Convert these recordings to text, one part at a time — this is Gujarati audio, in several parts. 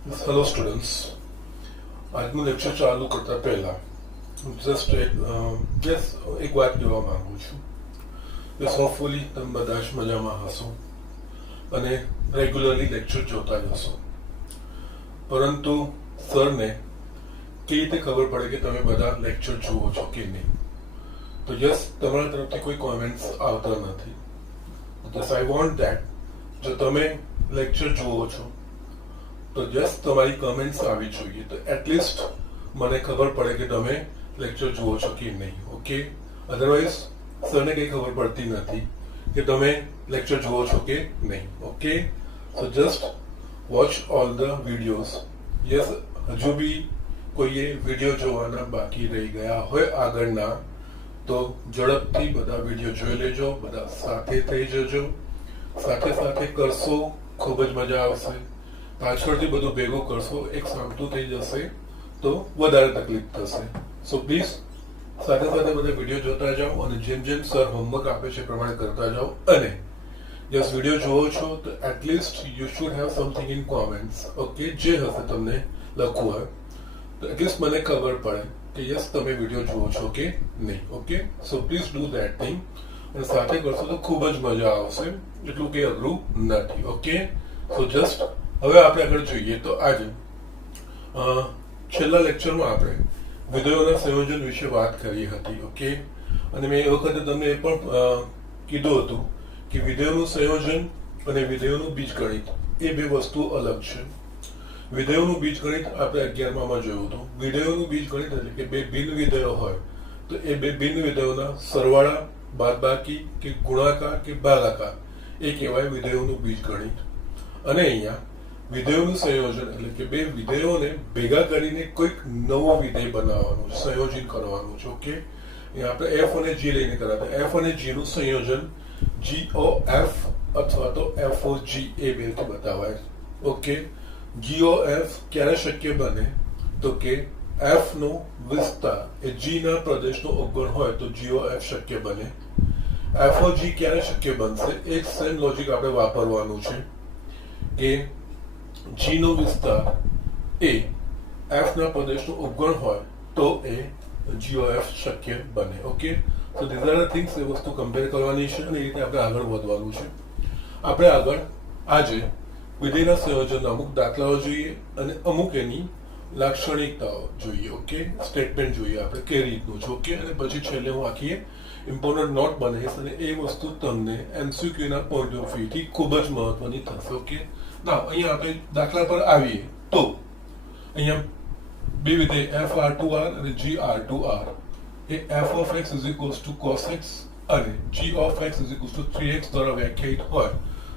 હેલો સ્ટુડન્ટ્સ, આજનું લેક્ચર ચાલુ કરતા પહેલા જસ્ટ એક વાત કહેવા માંગુ છું કે હોપફુલી તમે બધા જ મજામાં હશો અને રેગ્યુલરલી લેક્ચર જોતા જ હશો. પરંતુ સરને કેવી રીતે ખબર પડે કે તમે બધા લેક્ચર જુઓ છો કે નહીં? તો તમારા તરફથી કોઈ કોમેન્ટ્સ આવતા નથી. જસ્ટ આઈ વોન્ટ ધેટ જો તમે લેક્ચર જુઓ છો તો જસ્ટ તમારી કમેન્ટ્સ આવી જોઈએ, તો એટલીસ્ટ મને ખબર પડે કે તમે લેક્ચર જુઓ છો કે નહીં. ઓકે, અધરવાઇઝ સરને કંઈ ખબર પડતી નથી કે તમે લેક્ચર જુઓ છો કે નહીં. Okay, so just watch all the videos. Yes, હજુ બી કોઈએ વિડીયો જોવાના બાકી રહી ગયા હોય આગળના, તો ઝડપથી બધા વિડીયો જોઈ લેજો, બધા સાથે થઈ જજો. સાથે સાથે કરશો, ખૂબ જ મજા આવશે. પાછળથી બધું ભેગું કરશો, એક સામતું થઈ જશે તો વધારે તકલીફ થશે. સો પ્લીઝ સાથે સાથે બધા વિડીયો જોતા જાઓ અને જેમ જેમ સર હોમવર્ક આપે છે પ્રમાણે કરતા જાઓ. અને યસ, વિડીયો જોવો છો તો at least you should have something in comments. Okay, જે હશે તમને લખવું હોય તો એટલીસ્ટ મને ખબર પડે કે યસ તમે વિડીયો જુઓ છો કે નહીં. Okay, so please do that thing. અને સાથે કરશો તો ખૂબ જ મજા આવશે, એટલું કંઈ અઘરું નથી. ઓકે, સો જસ્ટ હવે આપણે આગળ જોઈએ તો આજે છેલ્લા લેક્ચરમાં આપણે વિધેયોના સંયોજન વિશે વાત કરી હતી. ઓકે, અને મેં એ વખતે તમને એ પણ કીધું હતું કે વિધેયોનું સંયોજન અને વિધેયોનું બીજગણિત એ બે વસ્તુ અલગ છે. વિધેયોનું બીજગણિત આપણે 11માં જોયું હતું. વિધેયોનું બીજગણિત એટલે કે બે ભિન્ન વિધેયો હોય તો એ બે ભિન્ન વિધેયોના સરવાળા, બાદબાકી કે ગુણાકાર કે ભાગાકાર એ કહેવાય વિધેયોનું બીજગણિત. અને અહીંયા વિધેયોનું સંયોજન એટલે કે બે વિધેયોને ભેગા કરીને કોઈક નવો વિધેય બનાવવાનું છે, સંયોજન કરવાનું છે. ઓકે, અહીંયા આપણે એફ અને જી લઈને કરાતા. એફ અને જી નું સંયોજન GOF અથવા તો FOG એ બેથી બતાવાય. ઓકે, GOF ક્યારે શક્ય બને તો કે F નો વિસ્તાર એ G ના પ્રદેશનો અવગણ હોય તો GOF શક્ય બને. FOG ક્યારે શક્ય બનશે? એક સેમ લોજિક આપણે વાપરવાનું છે કે G નો વિસ્તાર એ F ના પ્રદેશનું ઉપગણ હોય તો એ GOF શક્ય બને. ઓકે, તો ધીઝ આર ધ થિંગ્સ. એ વસ્તુ કમ્પેર કરવાની છે અને એ રીતે આપણે આગળ વધવાનું છે. આપણે આગળ આજે વિધેયના સંયોજનના અમુક દાખલાઓ જોઈએ અને અમુક એની લાક્ષણિકતાઓ જોઈએ. ઓકે, સ્ટેટમેન્ટ જોઈએ આપણે કઈ રીતનું છે. ઓકે, અને પછી છેલ્લે હું આખી ઇમ્પોર્ટન્ટ નોટ બનાવીશ અને એ વસ્તુ તમને MCQ ના પોઈન્ટ ઓફ વ્યૂ થી ખૂબ જ મહત્વની થશે. ઓકે, ના અહીંયા આપણે દાખલા પર આવીએ તો અહીંયા બે વિધેય FR2R અને GR2R A f of x is equals to cos x અને g of x is equals to 3x દ્વારા વ્યાખ્યાયિત હોય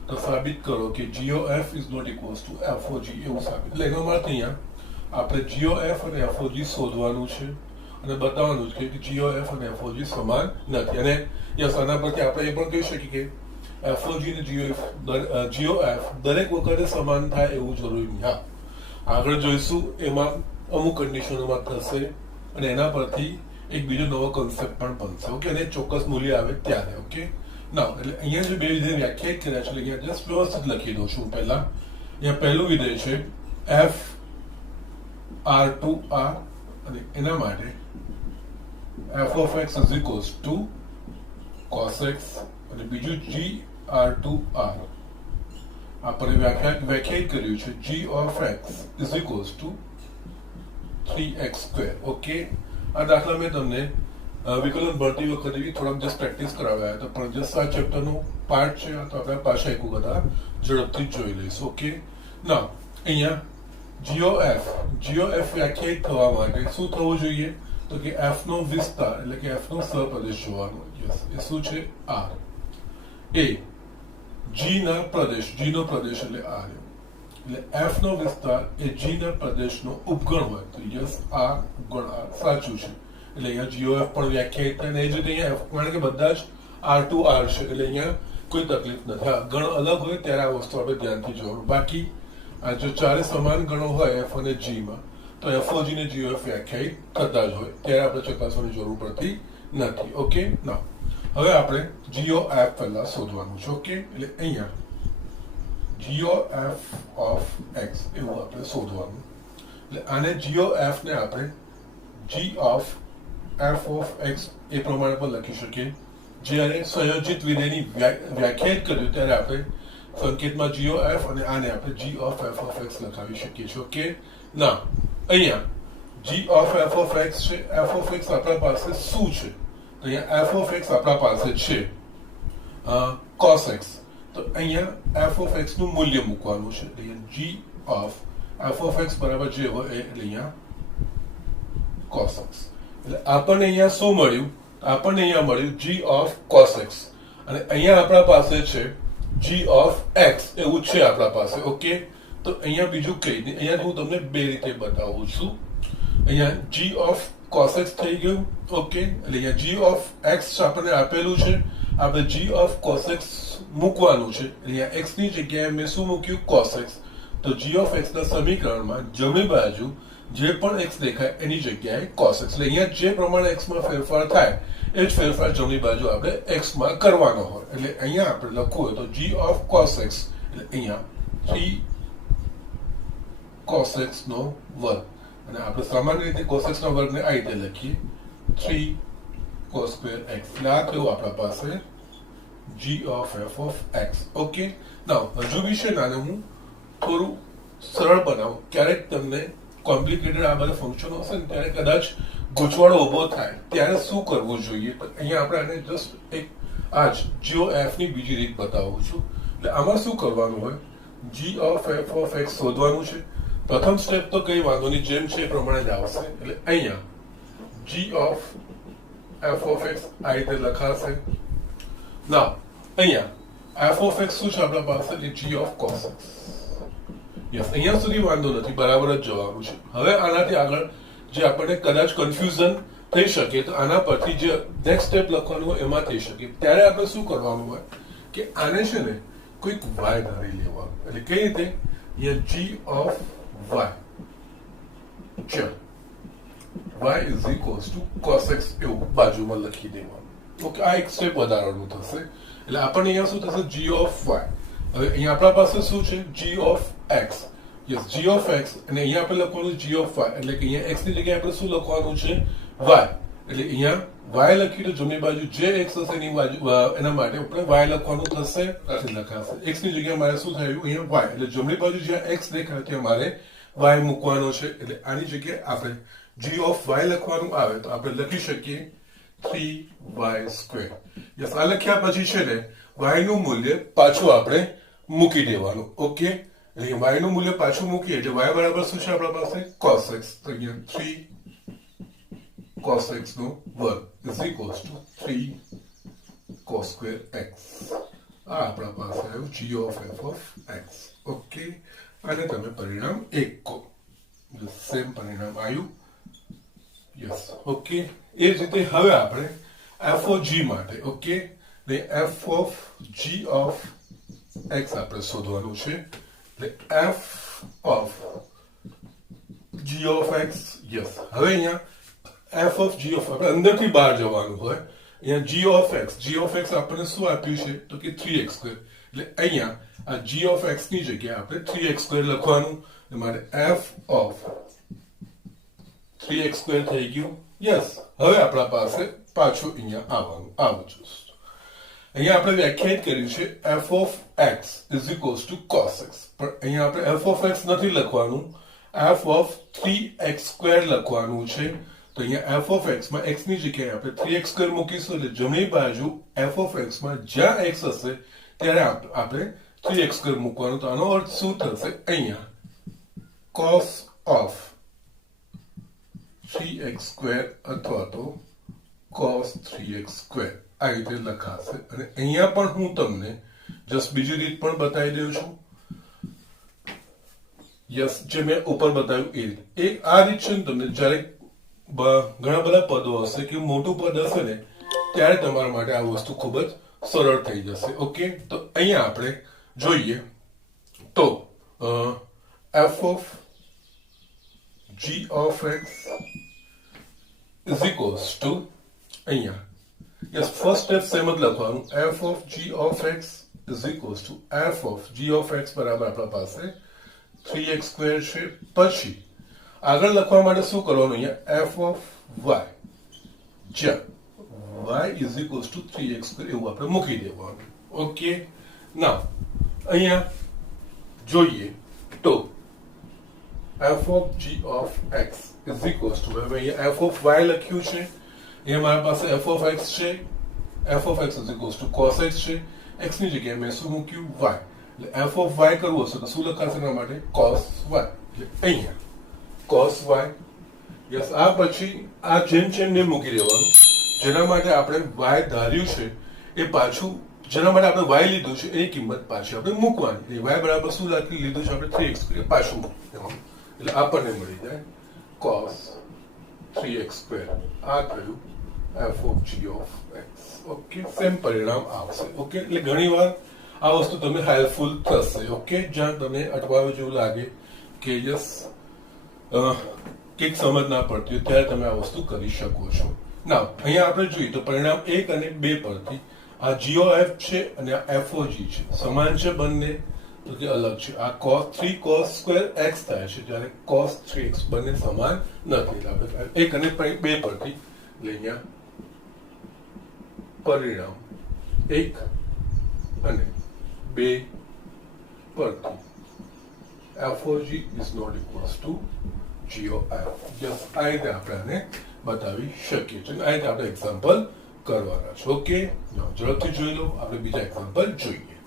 તો સાબિત કરો કે GOF is not equals to FOG. એવું સાબિત એટલે એનો અર્થ અહીંયા આપણે GOF અને FOG શોધવાનું છે અને બતાવવાનું છે કે GOF અને FOG સમાન નથી. અને યસ, આના પરથી આપણે એ પણ કહી શકીએ કે FOG અને GOF દરેક વખતે સમાન થાય એવું જરૂરી નહીં. હા, આગળ જોઈશું એમાં અમુક કન્ડિશનોમાં થશે અને એના પરથી એક બીજો નવો કોન્સેપ્ટ પણ બનશે. ઓકે, અને ચોક્કસ મૂલ્ય આવે ત્યારે. ઓકે, ના એટલે અહીંયા જે બે વિધેય વ્યાખ્યાયિત કર્યા છે અહીંયા જસ્ટ વ્યવસ્થિત લખી દઉં છું પહેલા. અહીંયા પહેલું વિધેય છે FR2R અને એના માટે f of x is equals to cos x અને બીજું GR2R આપણે વ્યાખ્યાયિત કર્યું છે g of x is equals to 3x square. Okay, આ દાખલા મેં તમને વિકલન ભરતી વખતે થોડાક જસ્ટ પ્રેક્ટિસ કરાવ્યા હતા, પણ જસ્ટ આ ચેપ્ટરનો પાર્ટ છે તો આપણે પાછા એક વખત ઝડપથી જોઈ લઈશું. ઓકે, ના અહીંયા GOF વ્યાખ્યાયિત થવા માટે શું થવું જોઈએ તો કે F નો વિસ્તાર એટલે કે F નો સહપ્રદેશ જોવાનો. યસ, એ શું છે? R એ G ના પ્રદેશ, G નો પ્રદેશ એટલે R એટલે F નો વિસ્તાર એ G ના પ્રદેશનો ઉપગણ હોય તો યસ R ઉપગણ R સાચું છે. એટલે અહીંયા GOF પણ વ્યાખ્યાયિત થાય અને એ જ રીતે અહીંયા F, કારણ કે બધા જ R2R છે એટલે અહીંયા કોઈ તકલીફ નથી. હા, ગણ અલગ હોય ત્યારે આ વસ્તુ આપણે ધ્યાનથી જોવાનું. બાકી આ જો ચારે સમાન ગણો હોય F અને G માં તો FOG ને GOF વ્યાખ્યાયિત થતા જ હોય ત્યારે આપણે ચકાસવાની જરૂર પડતી નથી. ઓકે, ના હવે આપણે GOF પહેલા શોધવાનું છે. ઓકે, એટલે અહીંયા જીઓ એફ ઓફ એક્સ એવું આપણે શોધવાનું. એટલે આને જીઓ એફ ને આપણે g of F of x એ પ્રમાણે પણ લખી શકીએ. જ્યારે સંયોજિત વિધેયની વ્યાખ્યાયિત કર્યું ત્યારે આપણે સંકેતમાં જીઓ એફ અને આને આપણે g of F of x લખાવી શકીએ છીએ. ઓકે. ના, અહીંયા g of F of x છે. એફ ઓફ એક્સ આપણા પાસે શું છે? તો અહીંયા એફ ઓફ એક્સ આપણા પાસે છે cos x. તો અહીંયા એફ ઓફ એક્સ નું મૂલ્ય મૂકવાનું છે. અહીંયા g of F of x બરાબર જે હોય એટલે અહીંયા cos x. એટલે આપણને અહીંયા શું મળ્યું? આપણને અહીંયા મળ્યું g ઓફ cos x અને અહીંયા આપણા પાસે છે g ઓફ x એવું છે આપણા પાસે. ઓકે. તો અહીંયા બીજું કઈ નહીં, અહીંયા હું તમને બે રીતે બતાવું છું. અહીંયા g ઓફ cos x થઈ ગયું. ઓકે. એટલે અહીંયા g ઓફ x આપણને આપેલું છે, આપણે g ઓફ cos x મૂકવાનું છે. અહીંયા x ની જગ્યાએ મેં શું મૂક્યું? cos x. તો g ઓફ x ના સમીકરણમાં જમણી બાજુ જે પણ x દેખાય એની જગ્યાએ cos x. એટલે અહીંયા જે પ્રમાણે x માં ફેરફાર થાય એ જ ફેરફાર જમણી બાજુ આપણે x માં કરવાનો હોય. એટલે અહીંયા આપણે લખવું હોય તો g ઓફ cos x એટલે અહીંયા 3 cos x નો વર્ગ, અને આપણે સામાન્ય રીતે cos x ના વર્ગને આ રીતે લખીએ 3 cos square x. એટલે આ થયું આપણા પાસે g of f of x. Okay. Now હજુ વિષયને હું થોડું સરળ બનાવું. ક્યારેક તમને કોમ્પ્લિકેટેડ આ બધા ફંક્શનો હશે ને ત્યારે કદાચ ગૂંચવાડો ઉભો થાય ત્યારે શું કરવું જોઈએ? તો અહીંયા આપણે આને જસ્ટ એક આજ જીઓ એફ ની બીજી રીત બતાવું છું. એટલે આમાં શું કરવાનું હોય? G of F of x શોધવાનું છે. પ્રથમ સ્ટેપ તો કઈ વાંધો નહીં, જેમ છે એ પ્રમાણે જ આવશે. એટલે અહીંયા g of F of x આ રીતે લખાશે. ના, અહીંયા એફ ઓફ એક્સ શું છે આપણા પાસે? G of cos x. Yes, અહીંયા સુધી વાંધો નથી, બરાબર જ જવાનું છે. હવે આનાથી આગળ જે આપણને કદાચ કન્ફ્યુઝન થઈ શકે તો આના પરથી જે નેક્સ્ટ સ્ટેપ લખવાનું હોય એમાં થઈ શકે. ત્યારે આપણે શું કરવાનું હોય કે આને છે ને કોઈક વાય ધારી લેવાનું. એટલે કઈ રીતે? અહીંયા જી ઓફ વાય, ચલ y is equals to cos x એવું બાજુમાં લખી દેવાનું. ઓકે. આ એક સ્ટેપ વધારાનું થશે. એટલે આપણને અહીંયા શું થશે? g of y. હવે અહીંયા આપણા પાસે શું છે? g of x. Yes, g of x. અને અહીંયા આપણે લખવાનું g of y. એટલે કે અહીંયા x ની જગ્યાએ આપણે શું લખવાનું છે? y. એટલે અહીંયા y લખ્યું તો જમણી બાજુ જે x હશે એની બાજુ એના માટે આપણે y લખવાનું થશે. આથી લખાશે. x ની જગ્યાએ મારે શું થયું? અહીંયા y. એટલે જમણી બાજુ જ્યાં x દેખાય ત્યાં મારે y મૂકવાનો છે. એટલે આની જગ્યાએ આપણે g of y લખવાનું આવે તો આપણે લખી શકીએ 3y સ્ક્વેર. યસ, આ લખ્યા પછી છે ને y નું મૂલ્ય પાછું આપણે મૂકી દેવાનું. ઓકે. એટલે y નું મૂલ્ય પાછું મૂકીએ એટલે y બરાબર શું છે આપણા પાસે? cos x. તો અહીંયા 3 cos x નો વર્ગ is equals to 3 cos square x. આ આપણા પાસે આવ્યું g of f of x. Okay. અને તમે પરિણામ 1 કહો. સેમ પરિણામ આવ્યું. યસ. ઓકે. એ જ રીતે હવે આપણે f of g માટે. ઓકે. ને f of g of x આપણે શોધવાનું છે. એટલે f of g of x. Yes. હવે અહીંયા f of g of આપણે અંદરથી બહાર જવાનું હોય. અહીંયા g of x આપણને શું આપ્યું છે? તો કે 3x સ્ક્વેર. એટલે અહીંયા આ g of x ની જગ્યાએ આપણે 3x સ્ક્વેર લખવાનું. એટલે f of 3x સ્ક્વેર થઈ ગયું. યસ. હવે આપણા પાસે પાછું અહીંયા આવવાનું. આવું જ અહીંયા આપણે વ્યાખ્યાયિત કર્યું છે f of x is equals to cos x. પણ અહીંયા આપણે f of x નથી લખવાનું, f of 3x સ્ક્વેર લખવાનું છે. તો અહીંયા f of x માં x ની જગ્યાએ આપણે 3x સ્ક્વેર મૂકીશું. એટલે જમણી બાજુ f of x માં જ્યાં x હશે ત્યારે આપણે 3x સ્ક્વેર મૂકવાનું. તો આનો અર્થ શું થશે? અહીંયા cos of 3x સ્ક્વેર અથવા તો cos 3x સ્ક્વેર આ રીતે લખાશે. અને અહીંયા પણ હું તમને જસ્ટ બીજી રીત પણ બતાવી દઉં છું. યસ, જે મેં ઉપર બતાવ્યું એ રીત. આ રીત છે ને તમને જ્યારે ઘણા બધા પદો હશે કે મોટું પદ હશે ને ત્યારે તમારા માટે આ વસ્તુ ખૂબ જ સરળ થઈ જશે. ઓકે. તો અહીંયા આપણે જોઈએ તો f of g of x is equals to અહીંયા યસ ફર્સ્ટ સ્ટેપ સેમ જ લખવાનું f of g of x is equals to f of g of x બરાબર આપણા પાસે 3x² છે. પછી આગળ લખવા માટે શું કરવાનું? અહીંયા એફ ઓફ વાય, જ્યાં y is equals two 3x² એવું આપણે મૂકી દેવાનું. ઓકે, નાઉ અહીંયા જોઈએ તો f of g of x is equals to, હવે અહીંયા એફ ઓફ વાય લખ્યું છે, અહીંયા મારી પાસે એફ ઓફ એક્સ છે. F of x is equals two cos x છે. એક્સ ની જગ્યાએ મેં શું મૂક્યું? વાય. એટલે એફ ઓફ વાય કરવું હશે તો શું લખાશે એના માટે? Cos y. એટલે અહીંયા કોસ વાય. યસ, આ પછી આ જેમ મૂકી દેવાનું. જેના માટે આપણે વાય ધાર્યું છે એ પાછું, જેના માટે આપણે વાય લીધું છે એની કિંમત પાછી આપણે મૂકવાની. વાય બરાબર શું લખી લીધું છે આપણે? 3x² પાછું મૂકી દેવાનું. એટલે આપણને મળી જાય cos 3x². આ થયું f of g of x. Okay, same પરિણામ આવશે. ઓકે, એટલે ઘણીવાર આ વસ્તુ તમને હેલ્પફુલ થશે. ઓકે, જ્યાં તમને અટવાયું જેવું લાગે કે યસ કંઈક સમજ ના પડતી હોય ત્યારે તમે આ વસ્તુ કરી શકો છો. ના, અહીંયા આપણે જોઈએ તો પરિણામ 1 અને 2 પરથી આ g of f છે અને આ f of g છે, સમાન છે બંને તો કે અલગ છે. આ cos 3cos² x થાય છે જ્યારે cos 3x બંને સમાન નથી. આપણે 1 અને 2 પરથી લઈએ પરિણામ 1 અને 2 પરથી f of g is not equals to g of f. Just આ રીતે આપણે આને બતાવી શકીએ છીએ. આ રીતે આપણે એક્ઝામ્પલ કરવાના છે. ઓકે, ઝડપથી જોઈ લો. આપણે બીજા એક્ઝામ્પલ જોઈએ.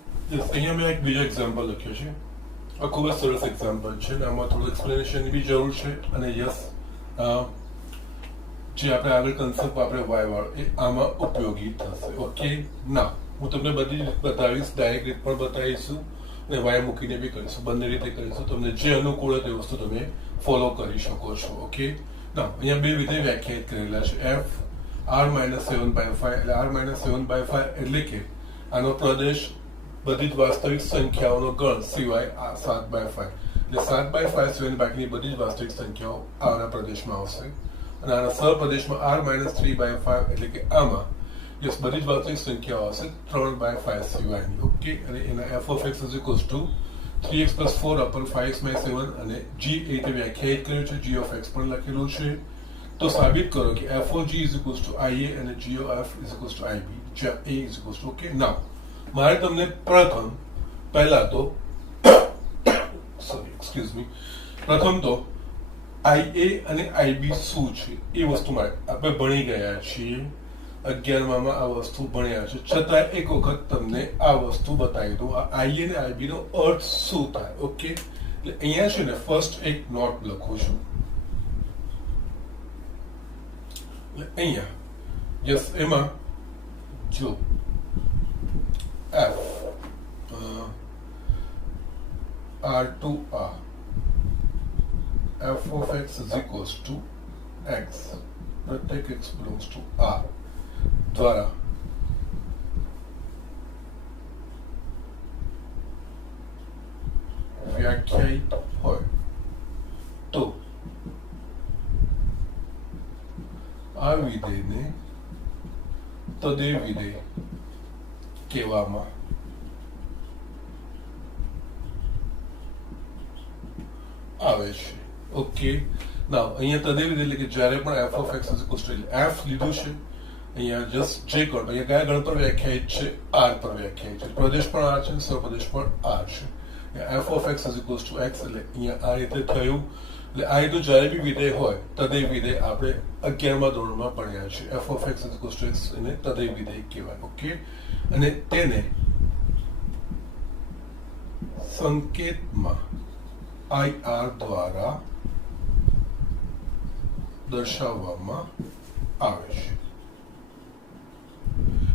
અહીંયા મેં એક બીજો એક્ઝામ્પલ લખ્યો છે. આ ખૂબ જ સરસ એક્ઝામ્પલ છે. આમાં થોડું એક્સપ્લેનેશનની બી જરૂર છે. અને યસ, જે આપણે આગળ કન્સેપ્ટ આપણે વાય વાળો એ આમાં ઉપયોગી થશે. ઓકે, ના હું તમને બધી રીત બતાવીશ, ડાયરેક્ટ રીત પણ બતાવીશું અને વાય મૂકીને બી કરીશું. બંને રીતે કરીશું. તમને જે અનુકૂળ હોય તે વસ્તુ તમે ફોલો કરી શકો છો. ઓકે, ના અહીંયા બે વિધેય વ્યાખ્યાયિત કરેલા છે. f r-7/5 એટલે r-7/5 એટલે કે આનો પ્રદેશ બધી જ વાસ્તવિક સંખ્યાઓનો ગણ સિવાય આ 7/5 એટલે 7/5 સિવાયની બાકીની બધી જ વાસ્તવિક સંખ્યાઓ આના પ્રદેશમાં આવશે. અને આના સહપ્રદેશમાં r-3/5 એટલે કે આમાં યસ બધી જ વાસ્તવિક સંખ્યાઓ આવશે 3/5 સિવાયની. ઓકે, અને એના f of x is equals to 3x plus 4 upon 5x minus 7 અને g એ રીતે વ્યાખ્યાયિત કર્યું છે. g of x પણ લખેલું છે. તો સાબિત કરો કે f of g is equals to ia અને g of f is equals to ib, જ્યાં a is equals to. Okay, now મારે તમને પહેલા તો પ્રથમ તો ia અને ib શું છે એ વસ્તુ માટે આપણે ભણી ગયા છીએ. 11માં આ વસ્તુ ભણ્યા છે. છતાં એક વખત તમને આ વસ્તુ બતાવી દઉં. આ ia અને ib નો અર્થ શું થાય. ઓકે, એટલે અહીંયા છે ને ફર્સ્ટ એક નોટ લખું છું. એટલે અહીંયા યસ, એમાં જો f r2r f of x is equals to x, પ્રત્યેક x belongs to r દ્વારા વ્યાખ્યાયિત હોય તો આ વિધેયને તદે વિધેય કહેવામાં આવે છે. ઓકે, નાઉ અહીંયા તદે વિધેય એટલે કે જ્યારે પણ f of x is equals to f લીધું છે. અહીંયા જસ્ટ જે ગણ, અહીંયા કયા ગણ પર વ્યાખ્યાયિત છે? r પર વ્યાખ્યાયિત છે. પ્રદેશ પણ r છે, સહપ્રદેશ પણ r છે. f of x is equals to x એટલે અહીંયા આ રીતે થયું. એટલે આ રીતનું જ્યારે બી વિધેય હોય તદે વિધેય આપણે 11મા ધોરણમાં ભણ્યા છે. f of x is equals to x એને તદે વિધેય કહેવાય. ઓકે, અને તેને સંકેતમાં ir દ્વારા દર્શાવવામાં આવે છે.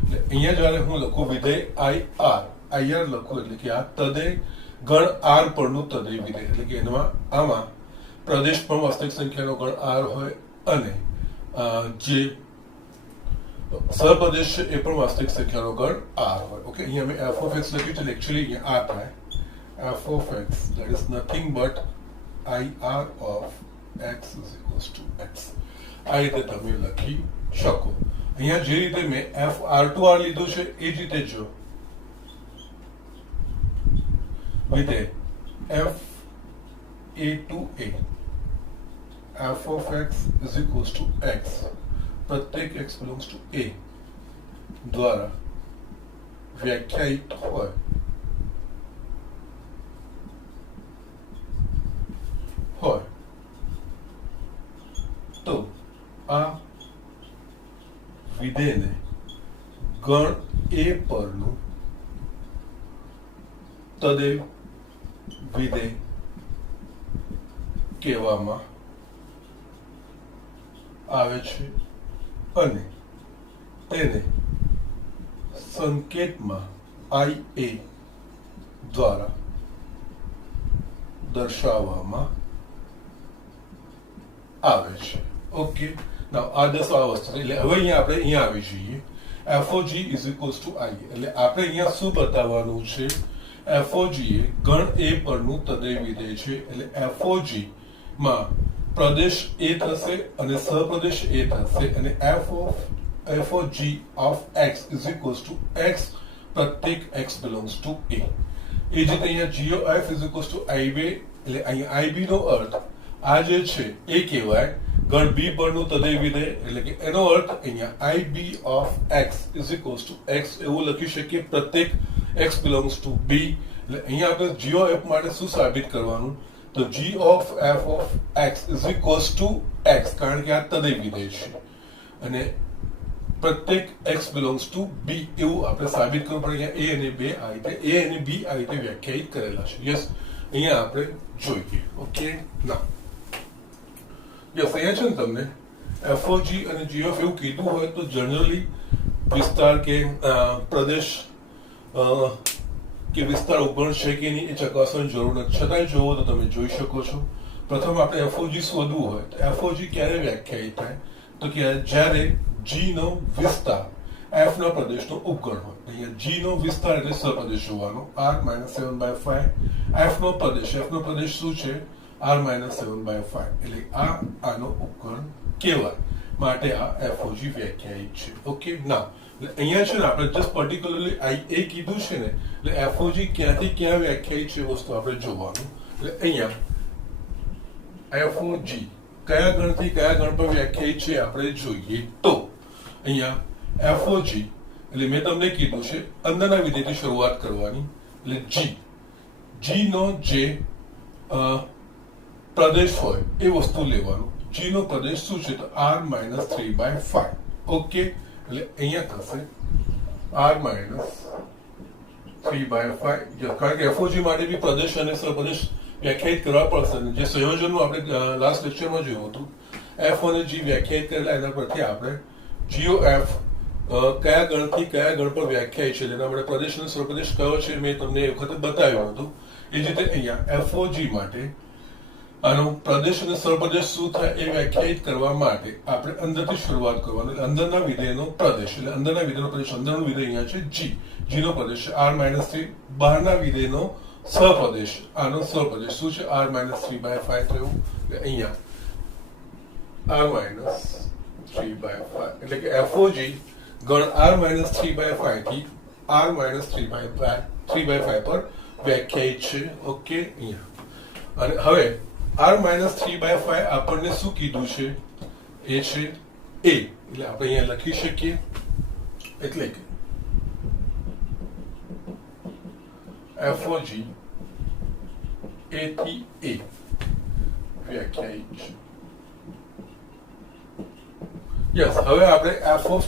એટલે અહીંયા જ્યારે હું લખું વિધેય ir લખું એટલે કે આ તદે ગણ r પરનું તદે વિધેય એટલે કે આમાં પ્રદેશ પણ વાસ્તવિક સંખ્યાનો ગણ r હોય અને જે સહપ્રદેશ છે એ પણ વાસ્તવિક સંખ્યાનો ગણ r હોય. ઓકે, અહીંયા મેં f of x લખ્યું છે. એકચ્યુઅલી અહીંયા આ થાય f of x that is nothing but ir of x is equals to x. આ રીતે તમે લખી શકો. અહીંયા જે રીતે મેં f r2r લીધું છે એ જ રીતે જો વિધેય f a to a f of x is equals to x प्रत्येक x belongs to a द्वारा व्याख्यायित હોય તો આ વિધેયને ગણ a પરનું તદેવ વિધેય કહેવામાં આવે છે અને તેને સંકેતમાં IA દ્વારા દર્શાવવામાં આવે છે. ઓકે, નાઉ આ દસ આ વસ્તુ એટલે હવે અહીંયા આપણે અહીંયા આવી જઈએ. FOG is equals to IA એટલે આપણે અહીંયા શું બતાવવાનું છે? FOG એ ગણ A પરનું તદેવ વિધેય છે એટલે FOG માં પ્રદેશ A થશે અને સહપ્રદેશ A થશે અને FOG of x is equals to x પ્રત્યેક x belongs to A. એ જ રીતે અહીંયા G of f is equals to IB એટલે અહીંયા IB નો અર્થ આ જે છે એ કહેવાય ગણ B પરનું તદેવ વિધેય એટલે કે એનો અર્થ અહીંયા IB of x is equals to x એવું લખી શકીએ પ્રત્યેક x belongs to B. એટલે અહીંયા આપણે G of f માટે શું સાબિત કરવાનું? તો G of f of x is equals to x કારણ કે આ તદેવ વિધેય છે અને પ્રત્યેક x belongs to B એવું આપણે સાબિત કરવું પડે. અહીંયા A અને B આ રીતે વ્યાખ્યાયિત કરેલા છે. યસ, અહીંયા આપણે જોઈએ. ઓકે, ના યસ અહીંયા છે ને તમને FOG અને G of એવું કીધું હોય તો જનરલી વિસ્તાર કે પ્રદેશ કે વિસ્તાર ઉગણ છે કે નહીં એ ચકાસવાની જરૂર નથી. છતાંય જોવો તો તમે જોઈ શકો છો. પ્રથમ આપણે FOG શોધવું હોય તો FOG ક્યારે વ્યાખ્યાયિત થાય? તો કે જ્યારે G નો વિસ્તાર F ના પ્રદેશનો ઉપગણ હોય. અહીંયા G નો વિસ્તાર એટલે સહપ્રદેશ જોવાનો r-7/5. F નો પ્રદેશ શું છે? r-7/5 એટલે આનો ઉપગણ કહેવાય. માટે આ FOG વ્યાખ્યાયિત છે. ઓકે, ના અહીંયા છે ને આપણે જસ્ટ પર્ટિક્યુલરલી IA કીધું છે ને એટલે FOG ક્યાંથી ક્યાં વ્યાખ્યાયિત છે વસ્તુ આપણે જોવાનું. એટલે અહીંયા FOG કયા ગણથી કયા ગણ પર વ્યાખ્યાયિત છે આપણે જોઈએ તો અહીંયા FOG એટલે મેં તમને કીધું છે અંદરના વિધેયથી શરૂઆત કરવાની. એટલે G નો જે પ્રદેશ હોય એ વસ્તુ લેવાનું. G નો પ્રદેશ શું છે? તો r-3/5. ઓકે, એટલે અહીંયા થશે r-3/5 કારણ કે FOG માટે બી પ્રદેશ અને સહપ્રદેશ વ્યાખ્યાયિત કરવા પડશે. જે સંયોજનનું આપણે લાસ્ટ લેક્ચરમાં જોયું હતું F અને G વ્યાખ્યાયિત કરેલા એના પરથી આપણે G of F કયા ગણથી કયા ગણ પર વ્યાખ્યાયિત છે એના માટે પ્રદેશ અને સહપ્રદેશ કયો છે મેં તમને એ વખતે બતાવ્યું હતું. એ જ રીતે અહીંયા FOG માટે આનો પ્રદેશ અને સહપ્રદેશ શું થાય એ વ્યાખ્યાયિત કરવા માટે આપણે અંદરથી શરૂઆત કરવાની. અંદરના વિધેયનો પ્રદેશ એટલે અંદરના વિધેયનો પ્રદેશ અંદરનું વિધેય અહીંયા છે G નો પ્રદેશ છે r-3. બહારના વિધેયનો સહપ્રદેશ આનો સહપ્રદેશ શું છે? r-3/5 થયું. અહીંયા r-3/5 એટલે કે FOG ગણ r-3/5 થી r-3/5 પર વ્યાખ્યાયિત છે. ઓકે, અહીંયા અને હવે r-3/5 આપણને શું કીધું છે? એ છે A એટલે આપણે અહીંયા લખી શકીએ. એટલે કે FOG A થી A વ્યાખ્યાયિત છે. યસ, હવે આપણે FOG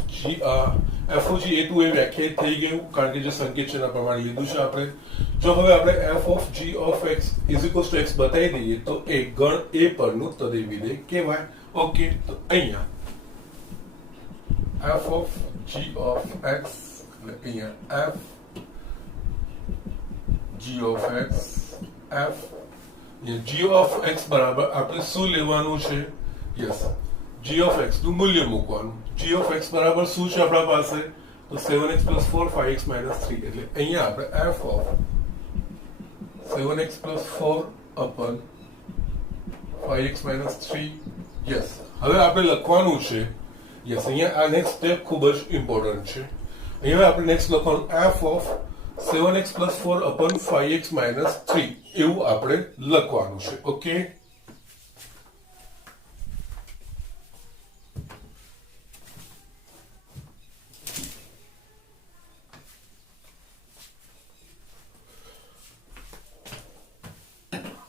A to A વ્યાખ્યાયિત થઈ ગયું કારણ કે જે સંકેત છે એના પ્રમાણે લીધું છે આપણે. જો હવે આપણે FOG of x is equals to x બતાવી દઈએ તો એ ગણ A પરનું તદેવ વિધેય કહેવાય. ઓકે, તો અહીંયા FOG of x એટલે અહીંયા FG of x G of x બરાબર આપણે શું લેવાનું છે? યસ, G of x નું મૂલ્ય મૂકવાનું. G of x બરાબર શું છે આપણા પાસે? તો 7x + 4 5x - 3 એટલે અહીંયા આપણે f of 7x + 4 upon 5x - 3. Yes, હવે આપણે લખવાનું છે. યસ, અહીંયા આ નેક્સ્ટ સ્ટેપ ખૂબ જ ઇમ્પોર્ટન્ટ છે. અહીંયા આપણે નેક્સ્ટ લખવાનું f of 7x plus 4 upon 5x minus 3 એવું આપણે લખવાનું છે. ઓકે,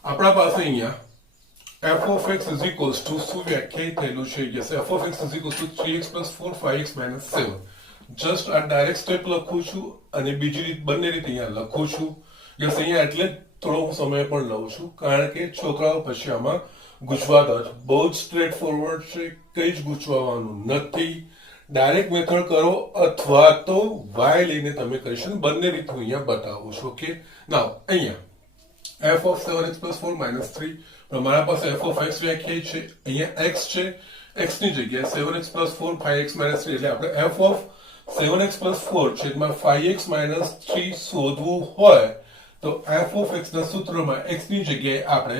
આપણા પાસે અહીંયા f of x is equals to શું વ્યાખ્યાયિત થયેલું છે? Yes, f of x is equals to 3x plus 4 5x minus 7. Just આ ડાયરેક્ટ સ્ટેપ લખું છું અને બીજી રીત બંને રીતે અહીંયા લખું છું. યસ, અહીંયા એટલે થોડો સમય પણ લઉં છું કારણ કે છોકરાઓ પછી આમાં ગૂંચવાતા જ. બહુ જ સ્ટ્રેટ ફોરવર્ડ છે, કંઈ જ ગૂંચવાનું નથી. ડાયરેક્ટ મેથડ કરો અથવા તો y લઈને તમે કરી શકો. બંને રીત હું અહીંયા બતાવું છું. ઓકે, નાઉ અહીંયા f of 7x plus 4 minus 3, મારા પાસે f of x વ્યાખ્યાયિત છે. અહીંયા x છે, x ની જગ્યાએ 7x plus 4 5x minus 3 એટલે આપણે f of 7x plus 4 છેદમાં 5x minus 3 શોધવું હોય તો f of x ના સૂત્રમાં x ની જગ્યાએ આપણે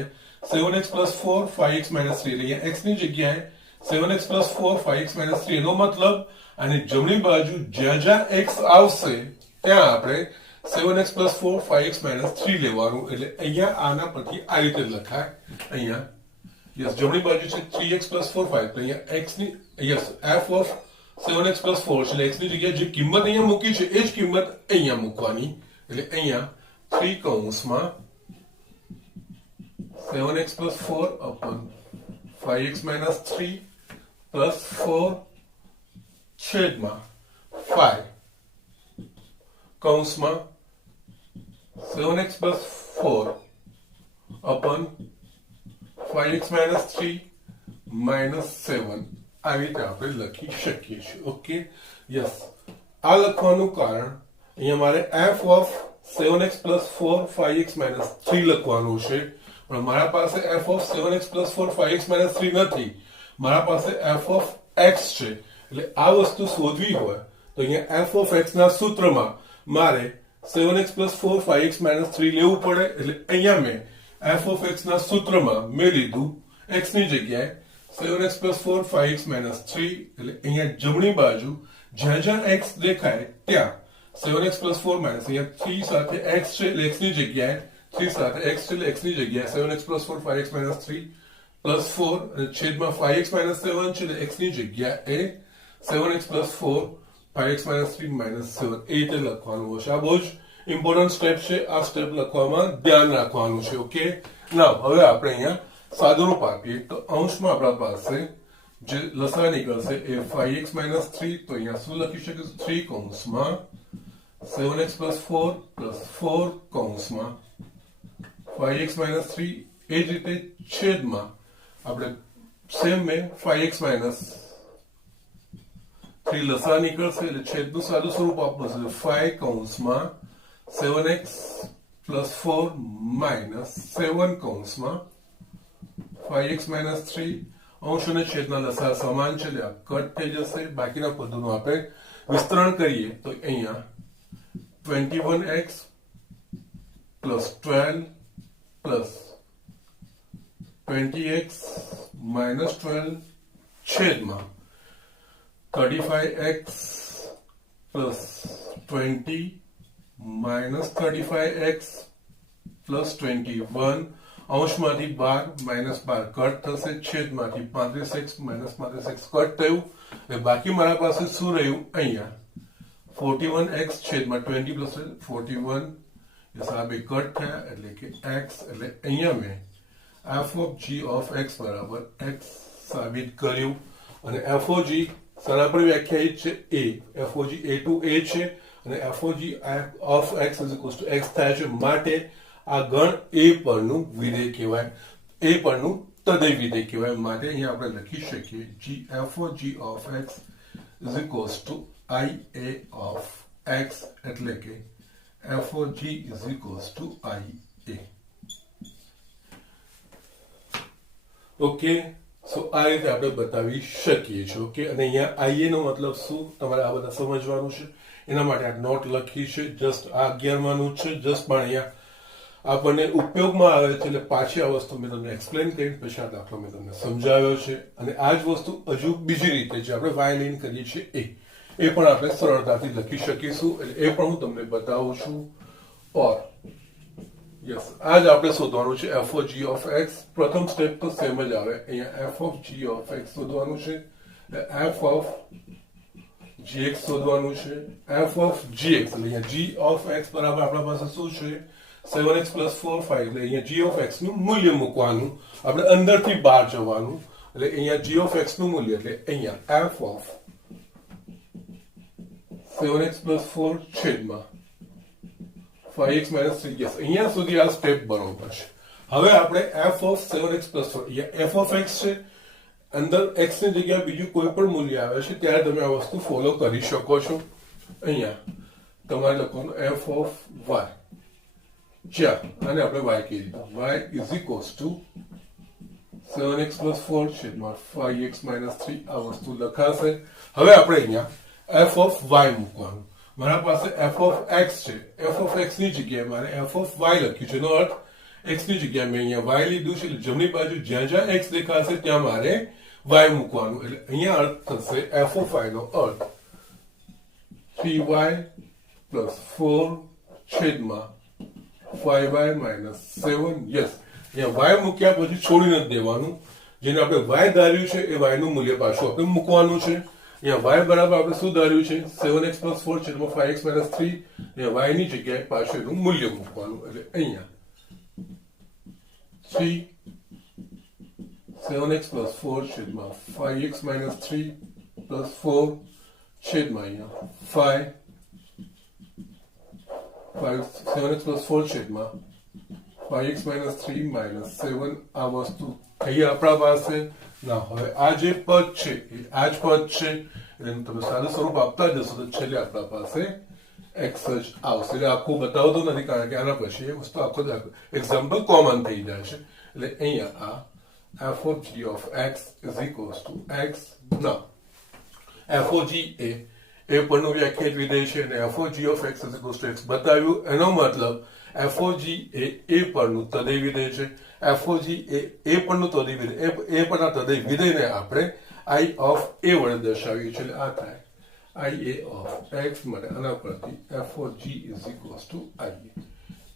7x plus 4 5x minus 3 એટલે અહીંયા x ની જગ્યાએ 7x plus 4 5x minus 3 એનો મતલબ અને જમણી બાજુ જ્યાં જ્યાં x આવશે ત્યાં આપણે 7x plus 4 5x minus 3 લેવાનું. એટલે અહીંયા આના પરથી આ રીતે લખાય. અહીંયા યસ, જમણી બાજુ છે 3x plus 4 5 તો અહીંયા x ની yes f of 7x plus 4 એટલે x ની જગ્યાએ જે કિંમત અહીંયા મૂકી છે એ જ કિંમત અહીંયા મૂકવાની. એટલે અહીંયા 3 કૌંસમાં 7x plus 4 upon 5x minus 3 plus 4 છેદમાં 5 કૌંસમાં 7x plus 4 upon 5x minus 3 minus 7 આ રીતે આપણે લખી શકીએ છીએ. ઓકે, યસ, આ લખવાનું કારણ અહીંયા મારે f of 7x plus 4 5x minus 3 લખવાનું છે પણ મારા પાસે f of 7x plus 4 5x minus 3 નથી. મારા પાસે f of x છે. એટલે આ વસ્તુ શોધવી હોય તો અહીંયા f of x ના સૂત્રમાં મારે 7x plus 4 5x minus 3 લેવું પડે. એટલે અહીંયા મેં f of x ના સૂત્રમાં મેં લીધું x ની જગ્યાએ 7x plus 4 5x minus 3 એટલે અહીંયા જમણી બાજુ જ્યાં જ્યાં x દેખાય ત્યાં 7x plus 4 minus અહીંયા 3 સાથે x છે એટલે x ની જગ્યાએ 3 સાથે x છે એટલે x ની જગ્યાએ 7x plus 4 5x minus 3 plus 4 અને છેદમાં 5x minus 7 છે એટલે x ની જગ્યાએ 7x plus 4 5x minus 3 minus 7 એ રીતે લખવાનું હશે. આ બહુ જ ઇમ્પોર્ટન્ટ સ્ટેપ છે. આ સ્ટેપ લખવામાં ધ્યાન રાખવાનું છે. ઓકે, નાઉ હવે આપણે અહીંયા સાદુરૂપ આપીએ તો અંશમાં આપણા પાસે જે લસા નીકળશે એ 5x minus 3 તો અહીંયા શું લખી શકીશું? 3 કૌંસમાં 7x plus 4 plus 4 કૌંસમાં 5x minus 3 એ જ રીતે છેદમાં આપણે સેમ મેં 5x minus 3 લસા નીકળશે એટલે છેદનું સાદું સ્વરૂપ આપવું છે 5 કૌંસમાં 7x plus 4 minus 7 કૌંસમાં 5x minus 3 અંશ અને છેદના લસા સમાન છે એટલે કટ થઈ જશે. બાકીના પદોનું આપણે વિસ્તરણ કરીએ તો અહીંયા 21x plus 12 plus 20x minus 12 છેદમાં 35x plus 20 minus 35x plus 21 અંશમાંથી 12 minus 12 cut થશે છેદમાંથી 35x minus 35x કટ થયું એટલે બાકી મારા પાસે શું રહ્યું? અહીંયા 41x છેદમાં 20 plus 41 યસ આ બે કટ થયા એટલે કે x એટલે અહીંયા મેં f of g of x બરાબર x સાબિત કર્યું. અને f of g સના પર વ્યાખ્યાયિત છે a, f of g a to a છે અને f of g of x is equals to x થાય છે માટે આ ગણ a પરનું વિધેય કહેવાય, a પરનું તદય વિધેય કહેવાય. માટે અહીંયા આપણે લખી શકીએ g f of g of x is equals to ia of x એટલે કે f of g is equals to ia. Okay, so આ રીતે આપણે બતાવી શકીએ છીએ. ઓકે, અને અહીંયા ia નો મતલબ શું તમારે આ બધા સમજવાનું છે. એના માટે આ નોટ લખી છે. જસ્ટ આ 11માનું છે. જસ્ટ પણ અહીંયા આપણને ઉપયોગમાં આવે છે એટલે પાછી આ વસ્તુ મેં તમને એક્સપ્લેન કરી પછી આ દાખલો મેં તમને સમજાવ્યો છે. અને આ જ વસ્તુ હજુ બીજી રીતે જે આપણે વાય લઈને કરીએ છીએ એ પણ આપણે સરળતાથી લખી શકીશું. એટલે એ પણ હું તમને બતાવું છું. ઓર યસ આજ આપણે શોધવાનું છે f of g of x. પ્રથમ સ્ટેપ તો સેમ જ આવે. અહીંયા f of g of x શોધવાનું છે, એફ ઓફ જી એક્સ શોધવાનું છે, એફ ઓફ જી એક્સ એટલે અહીંયા જી ઓફ એક્સ બરાબર આપણા પાસે શું છે 7x + 4 5 એટલે અહીંયા જી ઓફ એક્સ નું મૂલ્ય મૂકવાનું, આપણે અંદરથી બહાર જવાનું એટલે અહીંયા જી ઓફ એક્સ નું મૂલ્ય એટલે અહીંયા એફ ઓફ 7x + 4 છેદમાં 5x - 3. યસ અહીંયા સુધી આ સ્ટેપ બરોબર છે. હવે આપણે f ઓફ 7x + 4 અહીંયા f ઓફ x છે, અંદર x ની જગ્યાએ બીજું કોઈ પણ મૂલ્ય આવે છે ત્યારે તમે આ વસ્તુ ફોલો કરી શકો છો. અહીંયા તમારે લખવાનું f ઓફ y, જ્યાં આને આપણે y કહી દીધું, y = 7x + 4 છેદમાં 5x - 3 આ વસ્તુ લખાશે. હવે આપણે અહીંયા f ઓફ y મૂકવાનું. મારા પાસે f ઓફ x છે, f ઓફ x ની જગ્યાએ મારે f ઓફ y લખ્યું છે, એનો અર્થ x ની જગ્યાએ મેં અહીંયા y લીધું છે, એટલે જમણી બાજુ જ્યાં જ્યાં x દેખાશે ત્યાં મારે y મૂકવાનું. એટલે અહીંયા અર્થ થશે f ઓફ y નો અર્થ 3y + 4 છેદમાં 5y - 7. યસ અહીંયા y મૂક્યા પછી છોડી નથી દેવાનું, જેને આપણે y ધાર્યું છે એ y નું મૂલ્ય પાછું આપણે મૂકવાનું છે. અહીંયા y બરાબર આપણે શું ધાર્યું છે 7x + 4 છેદમાં 5x - 3. અહીંયા y ની જગ્યાએ પાછું એનું મૂલ્ય મૂકવાનું એટલે અહીંયા 3 7x + 4 છેદમાં 5x - 3 + 4 છેદમાં અહીંયા 7x + 4 છેદમાં 5x - 3 - 7 આ વસ્તુ થઈ આપણા પાસે. ના હવે આ જે પદ છે એ આ જ પદ છે, એટલે તમે સાદું સ્વરૂપ આપતા જશો તો છેલ્લે આપણા પાસે x જ આવશે. એટલે આખું બતાવતો નથી કારણ કે આના પછી એ વસ્તુ આખો એક્ઝામ્પલ કોમન થઈ જાય છે. એટલે અહીંયા આ f of g of x = x. ના f of g એ પરનું વ્યાખ્યાયિત વિધેય છે અને f of g of x = x બતાવ્યું. એનો મતલબ f of g એ પરનું તદય વિધેય છે, f of g એ પરનું તદય વિધેય, એ પરના તદય વિધેયને આપણે I of a વડે દર્શાવીએ છીએ. એટલે આ થાય IA of x માટે આના પરથી f of g = IA.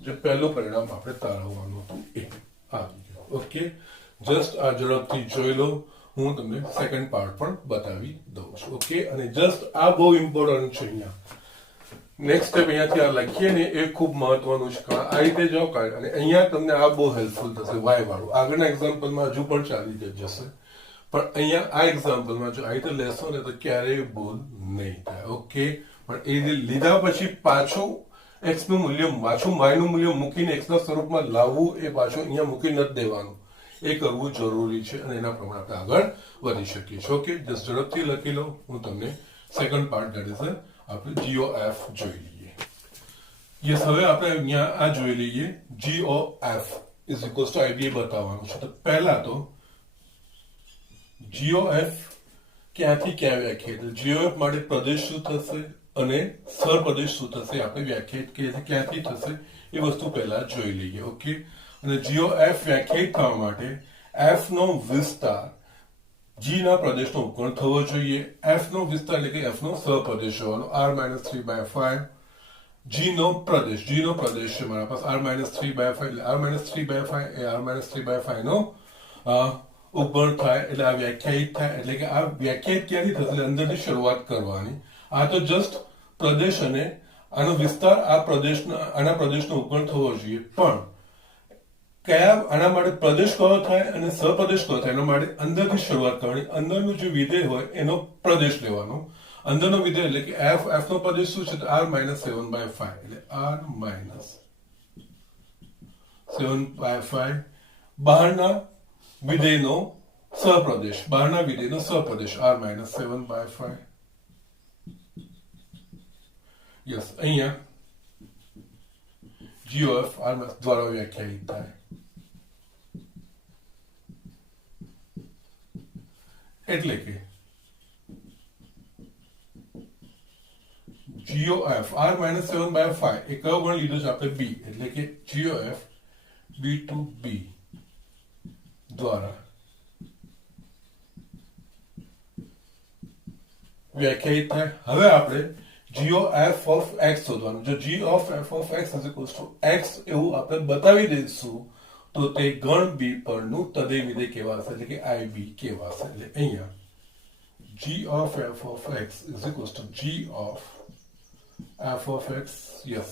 જે પહેલું પરિણામ આપણે તારવવાનું હતું એ આવી ગયું. ઓકે, જસ્ટ આ ઝડપથી જોઈ લો, હું તમને સેકન્ડ પાર્ટ પણ બતાવી દઉં છું. ઓકે, અને જસ્ટ આ બહુ ઇમ્પોર્ટન્ટ છે. અહીંયા નેક્સ્ટ સ્ટેપ અહીંયાથી આ લખીએ ને એ ખૂબ મહત્વનું છે, કારણ આ રીતે જાઓ કારણ અને અહીંયા તમને આ બહુ હેલ્પફુલ થશે y વાળું. આગળના એક્ઝામ્પલમાં હજુ પણ ચાલી જશે, પણ અહીંયા આ એક્ઝામ્પલમાં જો આ રીતે લેશો ને તો ક્યારેય ભૂલ નહીં થાય. ઓકે, પણ એ લીધા પછી પાછું x નું મૂલ્ય પાછું y નું મૂલ્ય મૂકીને x ના સ્વરૂપમાં લાવવું એ પાછું અહીંયા મૂકી નથી દેવાનું, એ કરવું જરૂરી છે અને એના પ્રમાણે આપણે આગળ વધી શકીએ છીએ. ઓકે, જસ્ટ ઝડપથી લખી લો, હું તમને સેકન્ડ પાર્ટ ધેટ ઇઝ આપણે GOF જોઈ લઈએ. યસ, હવે આપણે અહીંયા આ જોઈ લઈએ GOF = IDA બતાવવાનું છે. તો પહેલા તો GOF ક્યાંથી ક્યાં વ્યાખ્યાયિત, GOF માટે પ્રદેશ શું થશે અને સરપ્રદેશ શું થશે આપણે વ્યાખ્યાયિત ક્યાંથી થશે એ વસ્તુ પહેલા જોઈ લઈએ. ઓકે, અને GOF વ્યાખ્યાયિત થવા માટે f નો વિસ્તાર g ના પ્રદેશનો ઉપગણ થવો જોઈએ. f નો વિસ્તાર એટલે કે f નો સહપ્રદેશ હોવાનો r - 3/5. g નો પ્રદેશ છે મારા પાસે r - 3/5 એટલે r - 3/5 એ r - 3/5 નો ઉપગણ થાય એટલે આ વ્યાખ્યાયિત થાય. એટલે કે આ વ્યાખ્યાયિત ક્યાંથી થશે એટલે અંદરથી શરૂઆત કરવાની. આ તો જસ્ટ પ્રદેશ અને આનો વિસ્તાર આના પ્રદેશનો ઉપગણ થવો જોઈએ, પણ કયા આના માટે પ્રદેશ કયો થાય અને સપ્રદેશ કયો થાય એના માટે અંદરથી શરૂઆત કરવાની. અંદરનું જે વિધેય હોય એનો પ્રદેશ લેવાનો. અંદરનો વિધેય એટલે કે f નો પ્રદેશ શું છે તો r - 7/5 એટલે r - 7/5. બહારના વિધેયનો સહપ્રદેશ, બહારના વિધેયનો સહપ્રદેશ r - 7/5. યસ, અહીંયા GOF r દ્વારા વ્યાખ્યાયિત થાય. એટલે કે GOF r - 7/5 એ કયો ગણ લીધો છે આપણે b, એટલે કે GOF b to b દ્વારા વ્યાખ્યાયિત થાય. હવે આપણે g of f of x શોધવાનું. જો g of f of x is equals to x એવું આપણે બતાવી દઈશું તો તે ગણ b પરનું તદય વિધેય કહેવાશે, એટલે કે ib કહેવાશે. એટલે અહીંયા g of f of x is equals to g of f of x. Yes,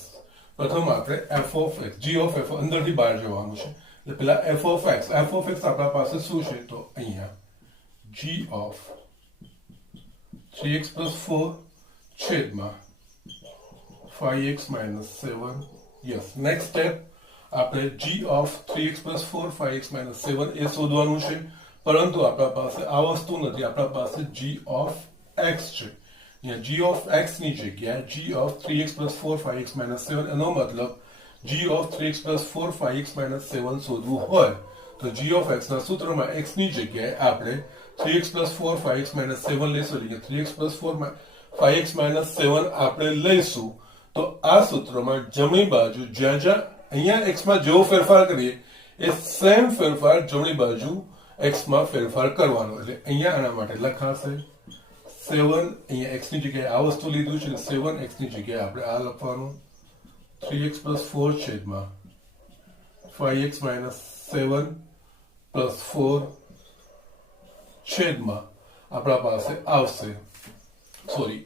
પ્રથમ આપણે f of x, g of f અંદરથી બહાર જવાનું છે, એટલે પેલા f of x આપણા પાસે શું છે તો અહીંયા g of 3x plus 4 છેદમાં 5x minus 7. Yes, next step આપણે g of 3x plus 4 5x minus 7 એ શોધવાનું છે, પરંતુ આપણા પાસે આ વસ્તુ નથી, આપણા પાસે g of x છે. અહીંયા g of x ની જગ્યાએ g of 3x plus 4 5x minus 7, એનો મતલબ g of 3x plus 4 5x minus 7 શોધવું હોય તો g of x ના સૂત્રમાં x ની જગ્યાએ આપણે 3x plus 4 5x minus 7 લઈશું, એટલે 3x plus 4 5x minus 7 આપણે લઈશું તો આ સૂત્રમાં જમણી બાજુ જ્યાં જ્યાં અહીંયા x માં જેવો ફેરફાર કરીએ એ સેમ ફેરફાર જમણી બાજુ x માં ફેરફાર કરવાનો. એટલે અહીંયા આના માટે લખાશે 7, અહીંયા x ની જગ્યાએ આ વસ્તુ લીધું છે, 7x ની જગ્યાએ આપણે આ લખવાનું 3x plus 4 છેદમાં 5x minus 7 plus 4 છેદમાં આપણા પાસે આવશે 5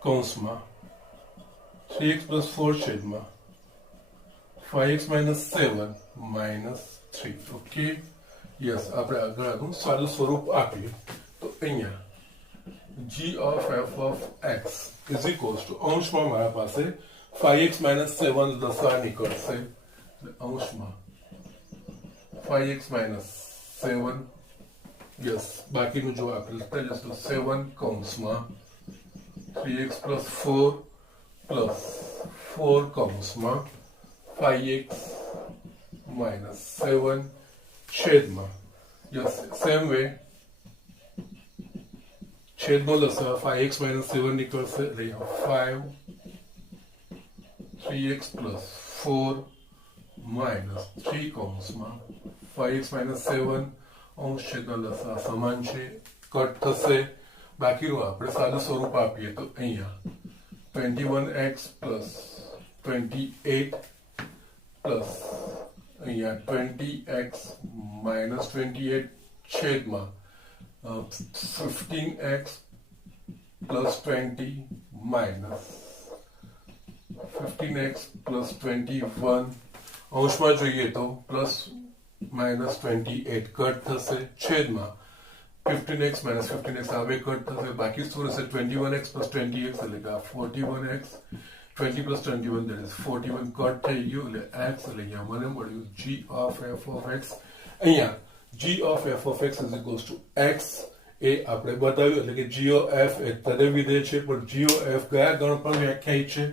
કૌંસમાં 3x plus 4 છેદમાં 5x minus 7 minus 3. Okay, yes, આપણે આગળ સાદું સ્વરૂપ આપીએ તો અહીંયા g of f of x is equals to અંશમાં મારા પાસે 5x minus 7 લસા નીકળશે, અંશમાં 5x minus 7. યસ, બાકીનું જો આપણે લખતા જશું 7 કૌંસમાં 3x plus 4 plus 4 કૌંસમાં 5x minus 7 છેદમાં. યસ, સેમ વે છેદનો લસા 5x minus 7 નીકળશે, એટલે 5 3x plus 4 minus 3 કૌંસમાં 5x minus 7 અંશ છેદનો લસા સમાન છે, કટ થશે. બાકીનું આપણે સાદું સ્વરૂપ આપીએ તો અહીંયા 21x plus 28 plus અહીંયા 20x minus 28 છેદમાં 15x plus 20 minus 15x plus 21 અંશમાં જોઈએ તો plus minus 28 કટ થશે, છેદમાં 15x minus 15x આ બે કટ થશે, બાકી શું રહેશે 21x plus 20x, એટલે કે 41x 20 plus 21 that is 41 cut થઈ ગયું, એટલે x, એટલે અહીંયા મને મળ્યું g of f of x. અહીંયા g of f of x is equals to x એ આપણે બતાવ્યું, એટલે કે g of f એ તદય વિધેય છે, પણ g of f કયા ગણ પર વ્યાખ્યાયિત છે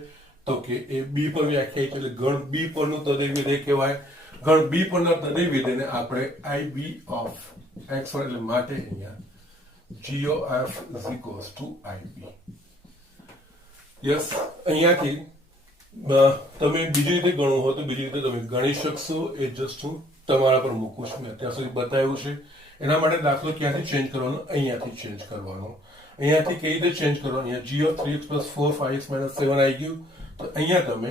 તો કે એ b પર વ્યાખ્યાયિત છે, એટલે ગણ b પરનું તદય વિધેય કહેવાય. ગણ b પરના તદય વિધેયને આપણે ib of x એટલે માટે અહીંયા g of f is equals to ib. Yes, અહીંયાથી તમે બીજી રીતે ગણવું હોય તો બીજી રીતે તમે ગણી શકશો, એ જસ્ટ હું તમારા પર મૂકું છું. મેં અત્યાર સુધી બતાવ્યું છે. એના માટે દાખલો ક્યાંથી ચેન્જ કરવાનો, અહીંયાથી ચેન્જ કરવાનો. અહીંયાથી કઈ રીતે ચેન્જ કરવાનો, અહીંયા g of 3x plus 4 5x minus 7 આવી ગયું, તો અહીંયા તમે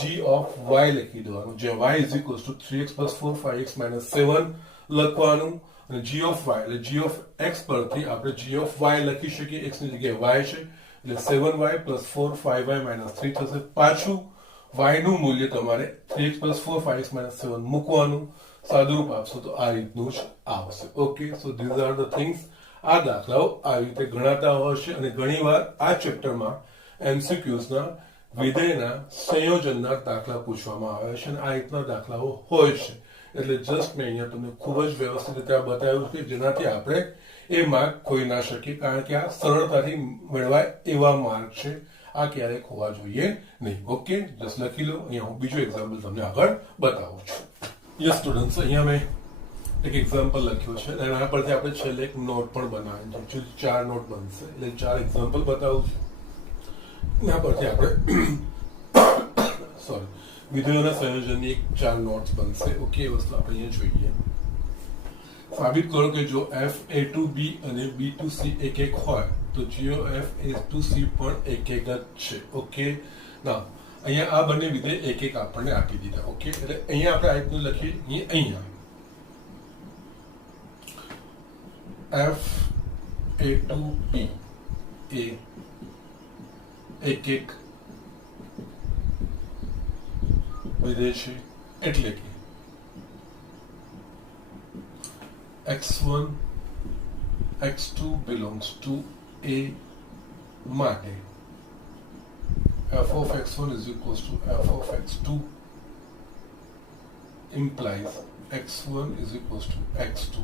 g of y લખી દેવાનું, જ્યાં y is equals to 3x plus 4 5x minus 7 લખવાનું, અને g of y એટલે g of x પરથી આપણે g of y લખી શકીએ, x ની જગ્યાએ y છે, એટલે 7y plus 4 5y minus 3 થશે. પાછું y નું મૂલ્ય તમારે 3x plus 4 5x minus 7 મૂકવાનું, સાદુરૂપ આપશો તો આ રીતનું જ આવશે. Okay, so these are the things. આ દાખલાઓ આવી રીતે ગણાતા હશે, અને ઘણીવાર આ ચેપ્ટરમાં MCQs ના વિધેયના સંયોજનના દાખલા પૂછવામાં આવે છે, અને આ રીતના દાખલાઓ હોય છે. એટલે જસ્ટ મેં અહીંયા તમને ખૂબ જ વ્યવસ્થિત રીતે આ બતાવ્યું કે જેનાથી આપણે એ માર્ક ખોઈ ના શકીએ, કારણ કે આ સરળતાથી મેળવાય એવા માર્ક છે, આ ક્યારેય ખોવા જોઈએ નહીં. ઓકે, જસ્ટ લખી લો. અહીંયા હું બીજો એક્ઝામ્પલ તમને આગળ બતાવું છું. યસ સ્ટુડન્ટ્સ, અહીંયા મેં એક એક્ઝામ્પલ લખ્યો છે, અને એના પરથી આપણે છેલ્લે એક નોટ પણ બનાવી છે, 4 નોટ બનશે, એટલે 4 એક્ઝામ્પલ બતાવું છું. એના પરથી આપણે વિધેયોના સંયોજનની એક 4 નોટ્સ બનશે. ઓકે, એ વસ્તુ આપણે અહીંયા જોઈએ. સાબિત કરો કે જો f a to b અને b to c એક એક હોય તો g of f a to c પણ એક એક જ છે. ઓકે, ના અહીંયા આ બંને વિધેય એક એક આપણને આપી દીધા. ઓકે, એટલે અહીંયા આપણે આ રીતનું લખીએ, અહીંયા f a to b એ એક એક વિધેય છે, એટલે કે x1 x2 belongs to a માટે f of x1 is equals to f of x2 implies x1 is equals to x2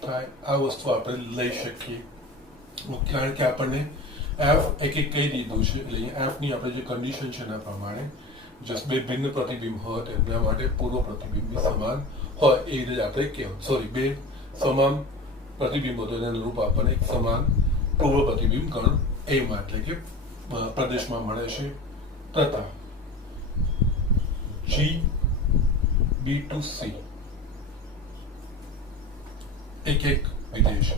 થાય. આ વસ્તુ આપણે લઈ શકીએ કારણ કે આપણને f એક એક કહી દીધું છે, એટલે અહીંયા f ની આપણે જે કન્ડિશન છે એના પ્રમાણે જસ્ટ બે ભિન્ન પ્રતિબિંબ હોય એના માટે પૂર્વ પ્રતિબિંબ બી સમાન હોય એ રીતે આપણે કહેવું. સોરી, બે સમાન પ્રતિબિંબો તો એને અનુરૂપ આપણને એક સમાન પૂર્વ પ્રતિબિંબ ગણ એમાં એટલે કે પ્રદેશમાં મળે છે તથા g b to c એક એક વિધેય છે.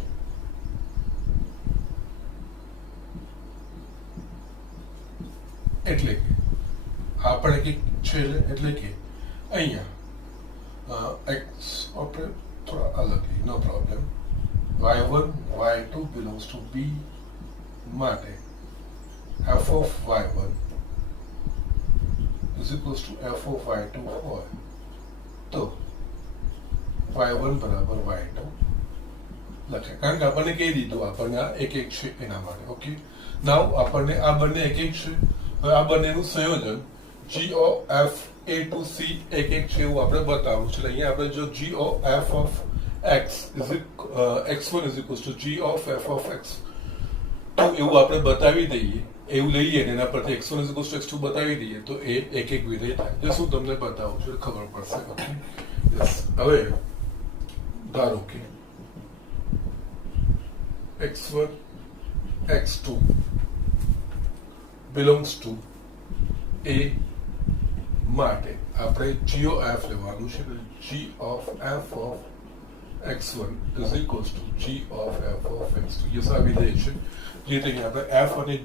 એટલે કે આ પણ એક એક છે, એટલે કે અહીંયા x આપણે થોડા અલગ, નો problem, y1 y2 belongs to b માટે f of y1 is equals to f of y2 હોય તો y1 બરાબર y2 લખે, કારણ કે આપણને કહી દીધું આપણને આ એક એક છે એના માટે. ઓકે, નાઉ આપણને આ બંને એક એક છે, હવે આ બંનેનું સંયોજન g of f a to c એક એક છે એવું આપણે બતાવવું છે. અહીંયા આપણે જો g of f of x is x1 is equals to g of f of x તો એવું આપણે બતાવી દઈએ, એવું લઈએ ને એના પરથી x1 is equals to x2 બતાવી દઈએ તો એ એક એક વિધેય થાય. જે શું તમને બતાવું છું ખબર પડશે. ઓકે, હવે ધારો કે x1 x2 belongs to a માટે આપણે g of f લેવાનું છે. g of f of x1 is equals to g of f of x2. Yes, આ વિધેય છે જે રીતે આપણે f અને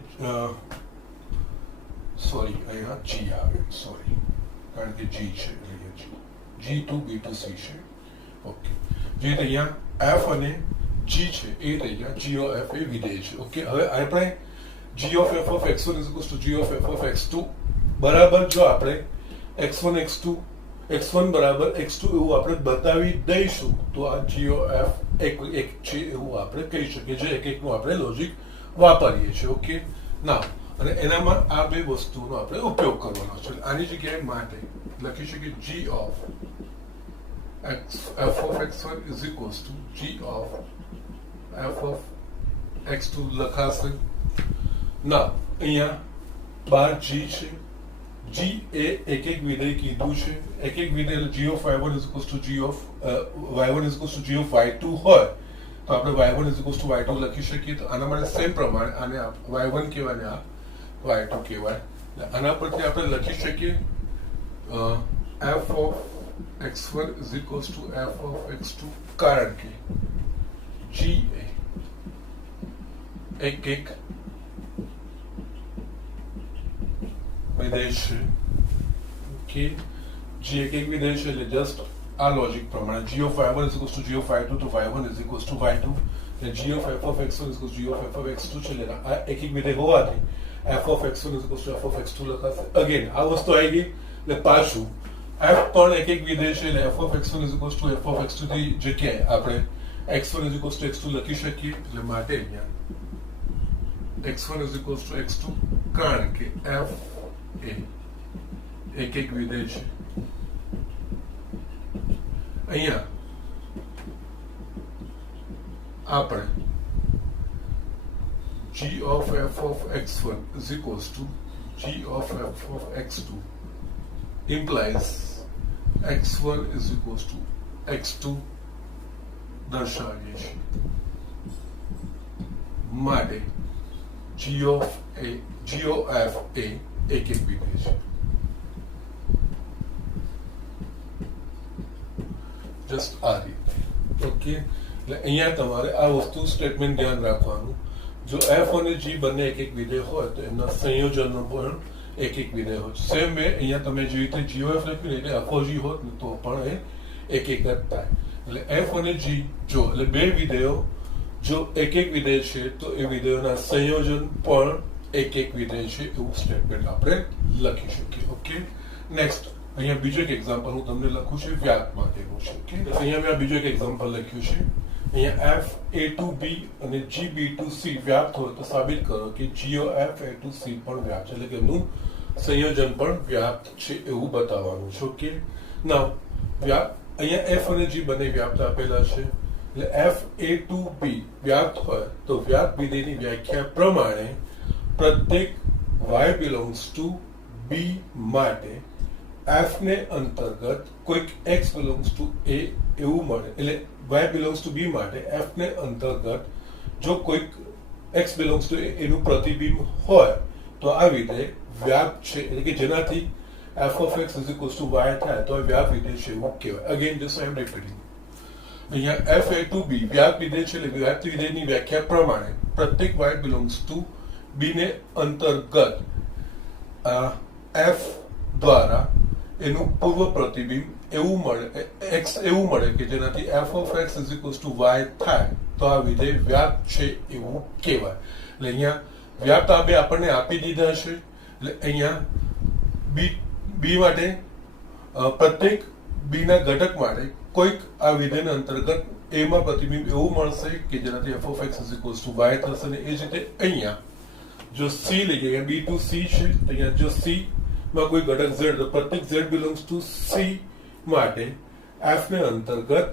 સોરી અહીંયા g આવે, સોરી કારણ કે g છે એટલે g to b to c છે. ઓકે, જે રીતે અહીંયા f અને g છે એ રીતે અહીંયા g of f એ વિધેય છે. ઓકે, હવે આપણે g of f of x1 is equals to g of f of x2 બરાબર જો આપણે x1 x2 x1 બરાબર x2 એવું આપણે બતાવી દઈશું તો આ g of f એક એક છે એવું આપણે કહી શકીએ, જે એક એકનું આપણે લોજિક વાપરીએ છીએ. ઓકે, ના અને એનામાં આ બે વસ્તુનો આપણે ઉપયોગ કરવાનો છે. આની જગ્યાએ માટે લખી શકીએ g of f of x1 is equals to g of f of x2 લખાશે. ના અહીંયા બાર g છે, g એ એક એક વિધેય કીધું છે, એક એક વિધેય g of y1 is equals to g of y1 is equals to g of y2 હોય તો આપણે y1 is equals to y2 લખી શકીએ. તો આના માટે સેમ પ્રમાણે આને y1 કહેવાય ને આ y2 કહેવાય. આના પરથી આપણે લખી શકીએ f of x1 is equals to f of x2 કારણ કે g એ એક એક વિધેય છે. ઓકે, g એક એક વિધેય છે એટલે જસ્ટ આ લોજિક પ્રમાણે g of y1 is equals to g of y2 તો y1 is equals to y2 and g of f of x1 is equals to g of f of x2 છે એટલે આ એક એક વિધેય હોવાથી f of x1 is equals to f of x2 લખાશે. અગેન આ વસ્તુ આવી ગઈ એટલે પાછું f પણ એક એક વિધેય છે એટલે f of x1 is equals to f of x2 ની જગ્યાએ આપણે x1 is equals to x2 લખી શકીએ. એટલે માટે અહીંયા x1 is equals to x2 કારણ કે f એ એક એક વિધેય છે. અહીંયા આપણે g of f of x1 is equals to g of f of x2 implies x1 is equals to x2 દર્શાવીએ છીએ. માટે g of f એ એક એક વિધેય છે. જસ્ટ આ રીતે. ઓકે, એટલે અહીંયા તમારે આ વસ્તુ સ્ટેટમેન્ટ ધ્યાન રાખવાનું. જો એફ અને જી બંને એક એક વિધેય હોય તો એમના સંયોજનનો પણ એક એક વિધેય હોય. સેમ વે અહીંયા તમે જે રીતે જીઓએફ લખ્યું એટલે એફઓજી હોત ને તો પણ એ એક એક જ થાય. એટલે એફ અને જી જો એટલે બે વિધેયો જો એક એક વિધેય છે તો એ વિધેયોના સંયોજન પણ એક એક વિધેય છે એવું સ્ટેટમેન્ટ આપણે લખી શકીએ. ઓકે, નેક્સ્ટ અહીંયા બીજો એક એક્ઝામ્પલ હું તમને લખું છું વ્યાપ માટેનું છે. ઓકે, અહીંયા મેં બીજો એક એક્ઝામ્પલ લખ્યું છે. અહીંયા એફ એ ટુ બી અને જી બી ટુ સી વ્યાપ્ત હોય તો સાબિત કરો કે Jio F A two C પણ વ્યાપ્ત છે, એટલે કે એમનું સંયોજન પણ વ્યાપ્ત છે એવું બતાવવાનું છે. ઓકે, નાઉ વ્યાપ અહીંયા એફ અને જી બંને વ્યાપ્ત આપેલા છે. એટલે એફ એ ટુ બી વ્યાપ્ત હોય તો વ્યાપ વિધેયની વ્યાખ્યા પ્રમાણે પ્રત્યેક y બિલોંગ્સ ટુ બી માટે f ને અંતર્ગત કોઈક x બિલોંગ્સ ટુ a એવું મળે. એટલે y બિલોંગ્સ ટુ b માટે f ને અંતર્ગત જો કોઈક x બિલોંગ્સ ટુ a એનું પ્રતિબિંબ હોય તો આ વિધેય વ્યાપ છે, એટલે કે જેનાથી f of x is equals to y થાય તો વ્યાપ વિધેય છે એવું કહેવાય. Again this I am repeating. અહીંયા f a to b વ્યાપ વિધેય છે, એટલે વ્યાપ વિધેયની વ્યાખ્યા પ્રમાણે પ્રત્યેક y બિલોંગ્સ ટુ b ને અંતર્ગત f દ્વારા એનું પૂર્વ પ્રતિબિંબ એવું મળે x એવું મળે કે જેનાથી f of x is equals to y થાય તો આ વિધેય વ્યાપ છે એવું કહેવાય. એટલે અહીંયા વ્યાપ આ બે આપણને આપી દીધા છે. એટલે અહીંયા બી માટે પ્રત્યેક બી ના ઘટક માટે કોઈક આ વિધેયના અંતર્ગત a માં પ્રતિબિંબ એવું મળશે કે જેનાથી f of x is equals to y થશે. અને એ જ રીતે અહીંયા જો c લઈએ, અહીંયા b to c છે, અહીંયા જો c માં કોઈ ઘટક z તો પ્રત્યેક z બિલોંગ્સ ટુ c માટે f ને અંતર્ગત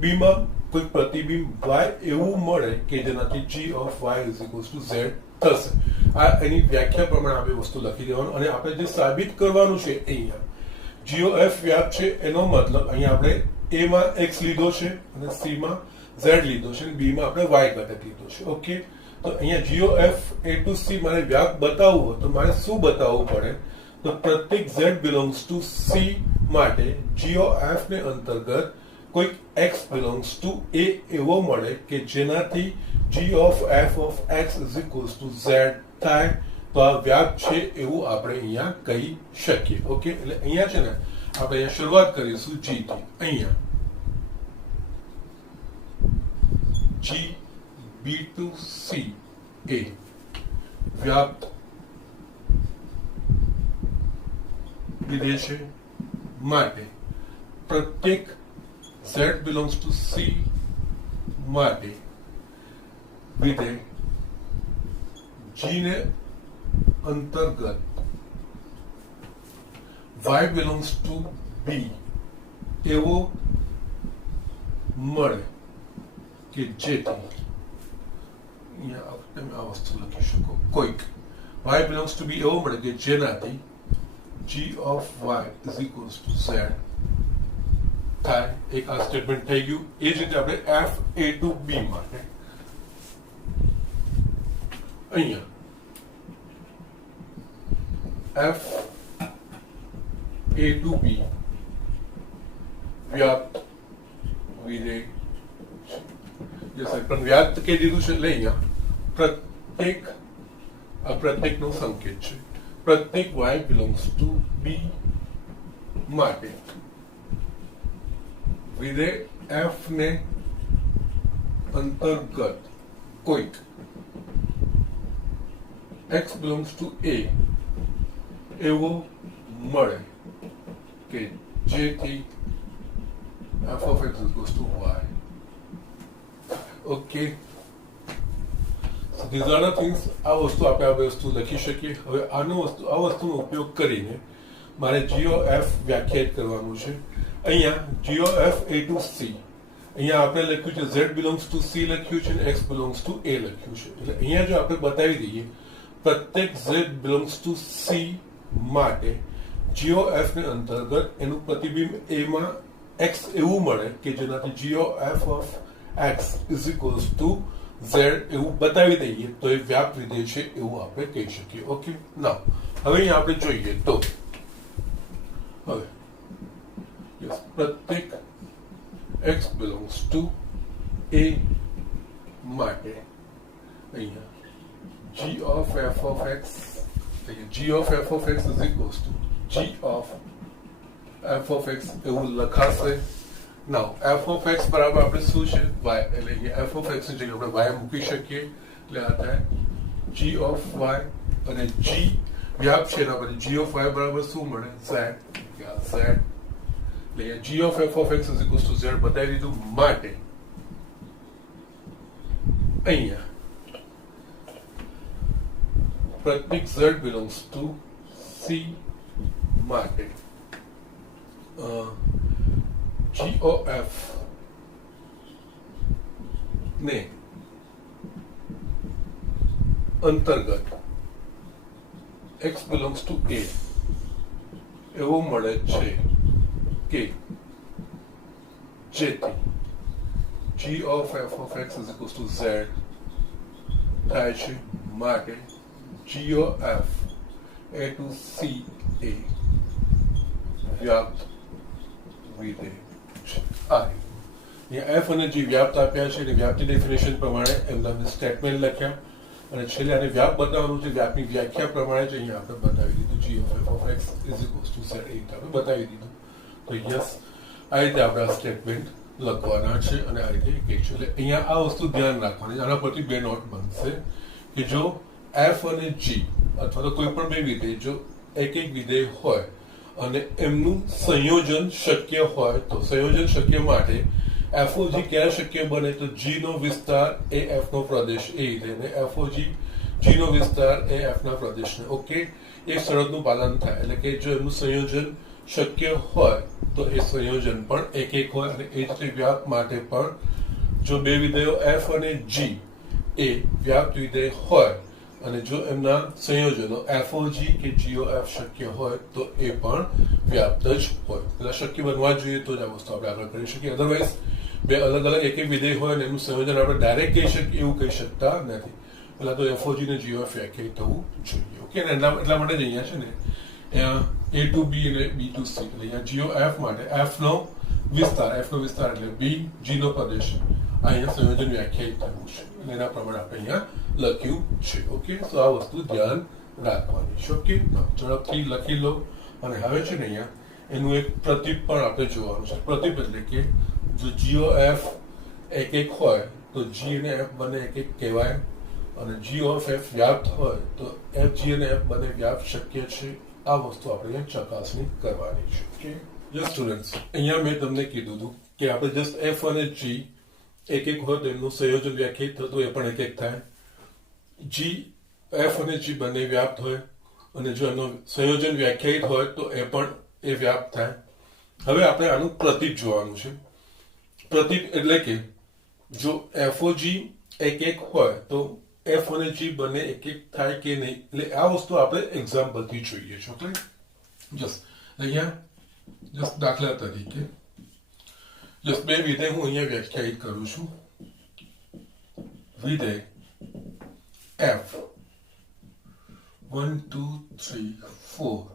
b માં કોઈ પ્રતિબિંબ y એવું મળે કે જેનાથી g of y is equals to z થશે. આ એની વ્યાખ્યા પ્રમાણે આપણે વસ્તુ લખી દેવાનું. અને આપણે જે સાબિત કરવાનું છે અહીંયા GOF વ્યાપ છે એનો મતલબ અહીંયા આપણે a માં x લીધો છે અને c માં z લીધો છે અને b માં આપણે y ઘટક લીધો છે. ઓકે, તો અહીંયા GOF a to c મારે વ્યાપ બતાવવું હોય તો મારે શું બતાવવું પડે તો પ્રત્યેક z બિલોંગ્સ ટુ c માટે GOF ને અંતર્ગત કોઈક x બિલોંગ્સ ટુ a એવો મળે કે જેનાથી g of f of x is equals to z થાય તો આ વ્યાપ છે એવું આપણે અહીંયા કહી શકીએ. ઓકે, એટલે અહીંયા છે ને આપણે અહીંયા શરૂઆત કરીશું g થી. અહીંયા g b to c a વ્યાપ વિધેય છે માટે પ્રત્યેક z belongs to c માટે વિધેય g ને અંતર્ગત y belongs to b એવો મળે કે જેથી અહીંયા તમે આ વસ્તુ લખી શકો કોઈક y belongs to b એવો મળે કે જેનાથી g of y is equals to z થાય. એક આ સ્ટેટમેન્ટ થઈ ગયું. એ જ રીતે આપણે f a to b માટે અહીંયા f a to b વ્યાપ્ત વિધેય પણ વ્યાપ્ત કહી દીધું છે એટલે અહીંયા પ્રત્યેકનો સંકેત છે. પ્રત્યેક y belongs to b માટે વિધેય f ને અંતર્ગત કોઈક x belongs to a એવો મળે કે જેથી f of x equals to y. Okay, these are the things. આ વસ્તુ આપણે આ વસ્તુ લખી શકીએ. હવે આ વસ્તુનો ઉપયોગ કરીને મારે GOF વ્યાખ્યાયિત કરવાનું છે. અહીંયા GOF a to c અહીંયા આપણે લખ્યું છે z belongs to c લખ્યું છે અને x belongs to a લખ્યું છે. એટલે અહીંયા જો આપણે બતાવી દઈએ પ્રત્યેક z belongs to c માટે GOF ને અંતર્ગત એનું પ્રતિબિંબ a માં x એવું મળે કે જેનાથી GOF of x is equals to z એવું બતાવી દઈએ તો એ વ્યાપ વિધેય છે એવું આપણે કહી શકીએ. ઓકે, નાઉ હવે અહીંયા આપણે જોઈએ તો હવે પ્રત્યેક x belongs to a માટે અહીંયા g of f of x g of f of x is equals to g of f of x એવું લખાશે. નાઉ f of x બરાબર આપણે શું છે y, એટલે અહીંયા f of x ની જગ્યાએ આપણે y મૂકી શકીએ, એટલે આ થાય g of y અને g વ્યાપ છે એના પછી g of y બરાબર શું મળે z, z એટલે g of f of x is equals to z બતાવી દીધું. માટે અહીંયા પ્રતીક z belongs to c માટે g of f ને અંતર્ગત x belongs to a એવું મળે છે કે જેથી g of f of x is equals to z થાય છે. માટે g of f a to c a વ્યાપ્ત વિધેય છે. અહીંયા f અને g વ્યાપ્ત આપ્યા છે અને વ્યાપ્તિ ડેફિનેશન પ્રમાણે એમના સ્ટેટમેન્ટ લખ્યા અને છેલ્લે આને વ્યાપ બતાવવાનું છે વ્યાપની વ્યાખ્યા પ્રમાણે જ અહીંયા આપણે બતાવી દીધું g of f of x is equals to z એ રીતે આપણે બતાવી દીધું. તો યસ આ રીતે આપણે આ સ્ટેટમેન્ટ લખવાના છે અને આ રીતે એક છે. એટલે અહીંયા આ વસ્તુ ધ્યાન રાખવાની, આના પરથી બે નોટ બનશે કે જો f અને g અથવા તો કોઈ પણ બે વિધેય જો એક વિધેય હોય અને એમનું સંયોજન શક્ય હોય તો સંયોજન શક્ય માટે FOG ક્યારે શક્ય બને તો g નો વિસ્તાર એ f નો પ્રદેશ એ રીતે અને FOG g નો વિસ્તાર એ f ના પ્રદેશને ઓકે એ શરતનું પાલન થાય. એટલે કે જો એમનું સંયોજન શક્ય હોય તો એ સંયોજન પણ એક હોય અને એ જ રીતે વ્યાપ માટે પણ જો બે વિધેયો f અને g એ વ્યાપ્ત વિધેય હોય અને જો એમના સંયોજનો FOG કે GOF શક્ય હોય તો એ પણ વ્યાપ્ત જ હોય. એટલે શક્ય બનવા જોઈએ તો જ આ વસ્તુ આપણે આગળ કરી શકીએ. અધરવાઇઝ બે અલગ અલગ એક વિધેય હોય અને એનું સંયોજન આપણે ડાયરેક્ટ કહી શકીએ એવું કહી શકતા નથી. પહેલા તો FOG ને GOF વ્યાખ્યાયિત થવું જોઈએ. ઓકે, એટલા માટે જ અહીંયા છે ને a to b અને b to c એટલે અહીંયા GOF માટે f નો વિસ્તાર એટલે b g નો પ્રદેશ અહીંયા સંયોજન વ્યાખ્યાયિત થયું છે અને એના પ્રમાણે આપણે અહીંયા લખ્યું છે. ઓકે, તો આ વસ્તુ ધ્યાન રાખવાની છે. ઓકે, ઝડપથી લખી લો. અને હવે છે ને અહીંયા એનું એક પ્રતીક પણ આપણે જોવાનું છે. પ્રતીક એટલે કે જો GOF એક હોય તો g અને f બંને એક કહેવાય અને g of f વ્યાપ્ત હોય તો f g અને f બંને વ્યાપ્ત શક્ય છે. આ વસ્તુ આપણે ચકાસણી કરવાની છે. ઓકે યસ સ્ટુડન્ટ્સ, અહીંયા મેં તમને કીધું હતું કે આપણે જસ્ટ f અને g એક હોય તો એમનું સંયોજન વ્યાખ્યાયિત થતું એ પણ એક થાય. g f અને g બંને વ્યાપ્ત હોય અને જો એમનું સંયોજન વ્યાખ્યાયિત હોય તો એ પણ એ વ્યાપ્ત થાય. હવે આપણે આનું પ્રતીક જોવાનું છે. પ્રતીક એટલે કે જો FOG એક હોય તો f અને g બંને એક થાય કે નહીં, એટલે આ વસ્તુ આપણે એક્ઝામ્પલ થી જોઈએ છે. ઓકે, જસ્ટ અહીંયા જસ્ટ દાખલા તરીકે જસ્ટ બે વિધેય હું અહીંયા વ્યાખ્યાયિત કરું છું. વિધેય f 1 2 3 4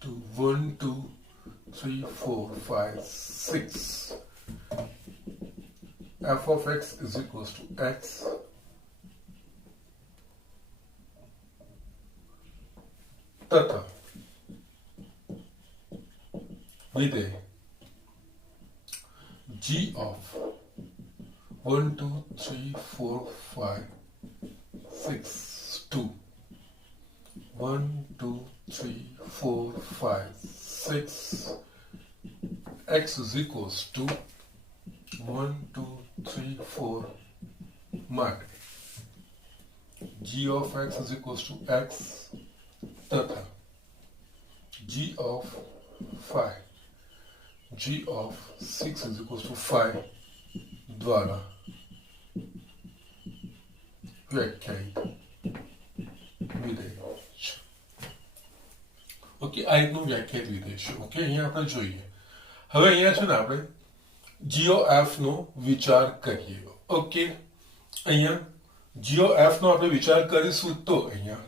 to 1 2 3 4 5 6 f of x is equals to x તથા વિધેય g of 1 2 3 4 5 6 2 1 2 3 4 5 6 x is equals to 1 2 3 4 માટે g of x is equals to x તથા g of 5 g of 6 is equals to 5 દ્વારા વ્યાખ્યાયિત વિધેય છે. ઓકે, આ એકનું વ્યાખ્યાયિત વિધેય છે. ઓકે, અહીંયા આપણે જોઈએ. હવે અહીંયા છે ને આપણે GOF નો વિચાર કરીએ. ઓકે, અહીંયા GOF નો આપણે વિચાર કરીશું તો અહીંયા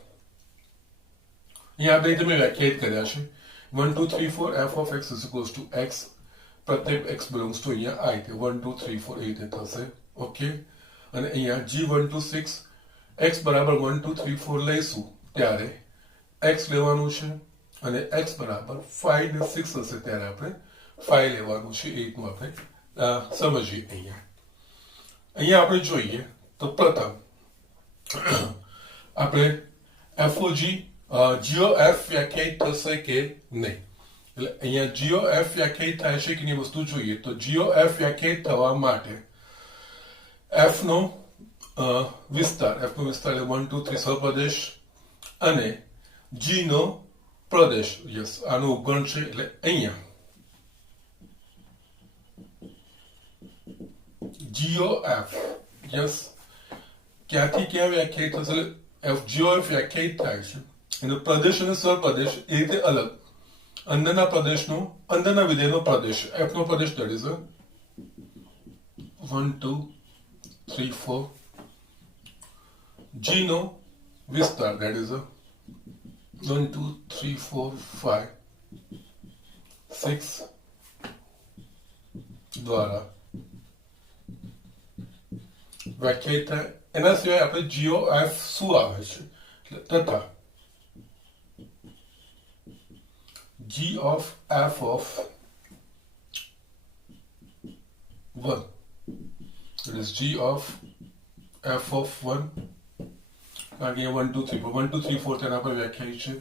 આપણે તમે વ્યાખ્યાયિત કર્યા છે 1 2 3 4 f of x is equals to x પ્રત્યેક x બિલોંગ્સ ટુ અહીંયા i, 1 2 3 4 એ રીતે થશે. ઓકે, અને અહીંયા g1 to 6 x બરાબર 1 2 3 4 લઈશું ત્યારે x લેવાનું છે, અને x બરાબર 5 ને 6 હશે ત્યારે આપણે 5 લેવાનું છે. એ રીતનું આપણે સમજીએ. અહીંયા આપણે જોઈએ તો પ્રથમ આપણે FOG GOF વ્યાખ્યાયિત થશે કે નહીં. એટલે અહીંયા GOF વ્યાખ્યાયિત થાય છે કે ની વસ્તુ જોઈએ તો GOF વ્યાખ્યાયિત થવા માટે f નો વિસ્તાર એટલે 1 2 3 સહપ્રદેશ અને g નો પ્રદેશ. યસ, આનું ઉપગણ છે. એટલે અહીંયા GOF યસ ક્યાંથી ક્યાં વ્યાખ્યાયિત થશે. GOF વ્યાખ્યાયિત થાય છે એનો પ્રદેશ અને સહપ્રદેશ એ રીતે અલગ. અંદરના પ્રદેશનો અંદરના વિધેયનો પ્રદેશ f no Pradesh that is 1 2 3 4, g નો વિસ્તાર that is 1 2 3 4 5 6 દ્વારા વ્યાખ્યાયિત થાય. એના સિવાય આપણે GOF શું આવે છે તથા g of f of 1, it is g of f of 1. કારણ કે 1 2 3 4 1 2 3 4 તેના પર વ્યાખ્યાયિત છે.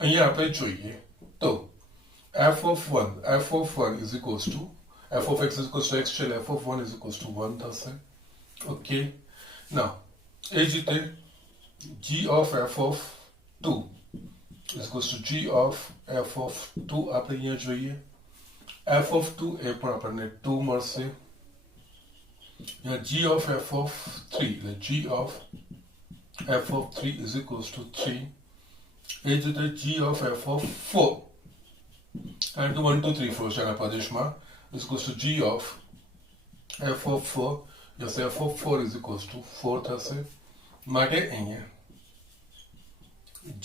અહીંયા આપણે જોઈએ તો f of 1 is equals to f of x is equals to x છે, f of 1 is equals to 1 થશે. ઓકે, now એ જ રીતે g of f of 2 is equals to g of f of 2 આપણે અહીંયા જોઈએ. f of 2 એ પણ આપણને 2 મળશે. g of f of 3 એટલે g of f of 3 is equals to 3. એ જ રીતે g of f of 4 કારણ કે 1 2 3 4 છે એના પ્રદેશમાં is equals to g of f of 4. yes, f of 4 is equals to 4 થશે. માટે અહીંયા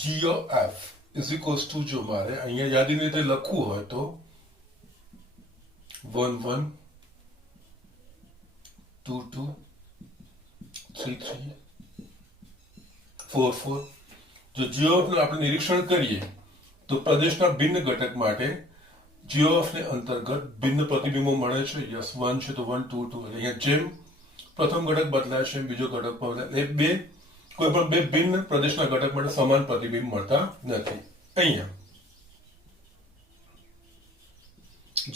GOF is equals to જો મારે અહીંયા યાદીની રીતે લખવું હોય તો 1 1 2 2 3 3 4 4. જો GOF નું આપણે નિરીક્ષણ કરીએ તો પ્રદેશના ભિન્ન ઘટક માટે GOF ને અંતર્ગત ભિન્ન પ્રતિબિંબો મળે છે. યસ, 1 છે તો 1 2 2. અહીંયા જેમ પ્રથમ ઘટક બદલાય છે બીજો ઘટક બદલાય. એ કોઈ પણ બે ભિન્ન પ્રદેશના ઘટક માટે સમાન પ્રતિબિંબ મળતા નથી. અહીંયા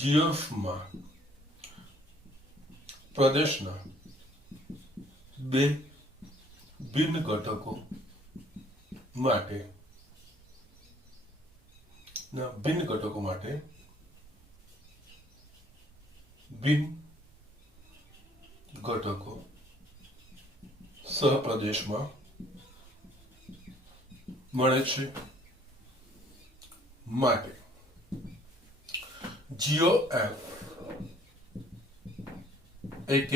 GOF માં પ્રદેશના બે ભિન્ન ઘટકો માટે ભિન્ન ઘટકો સહપ્રદેશમાં મળે છે. માટે GOF એક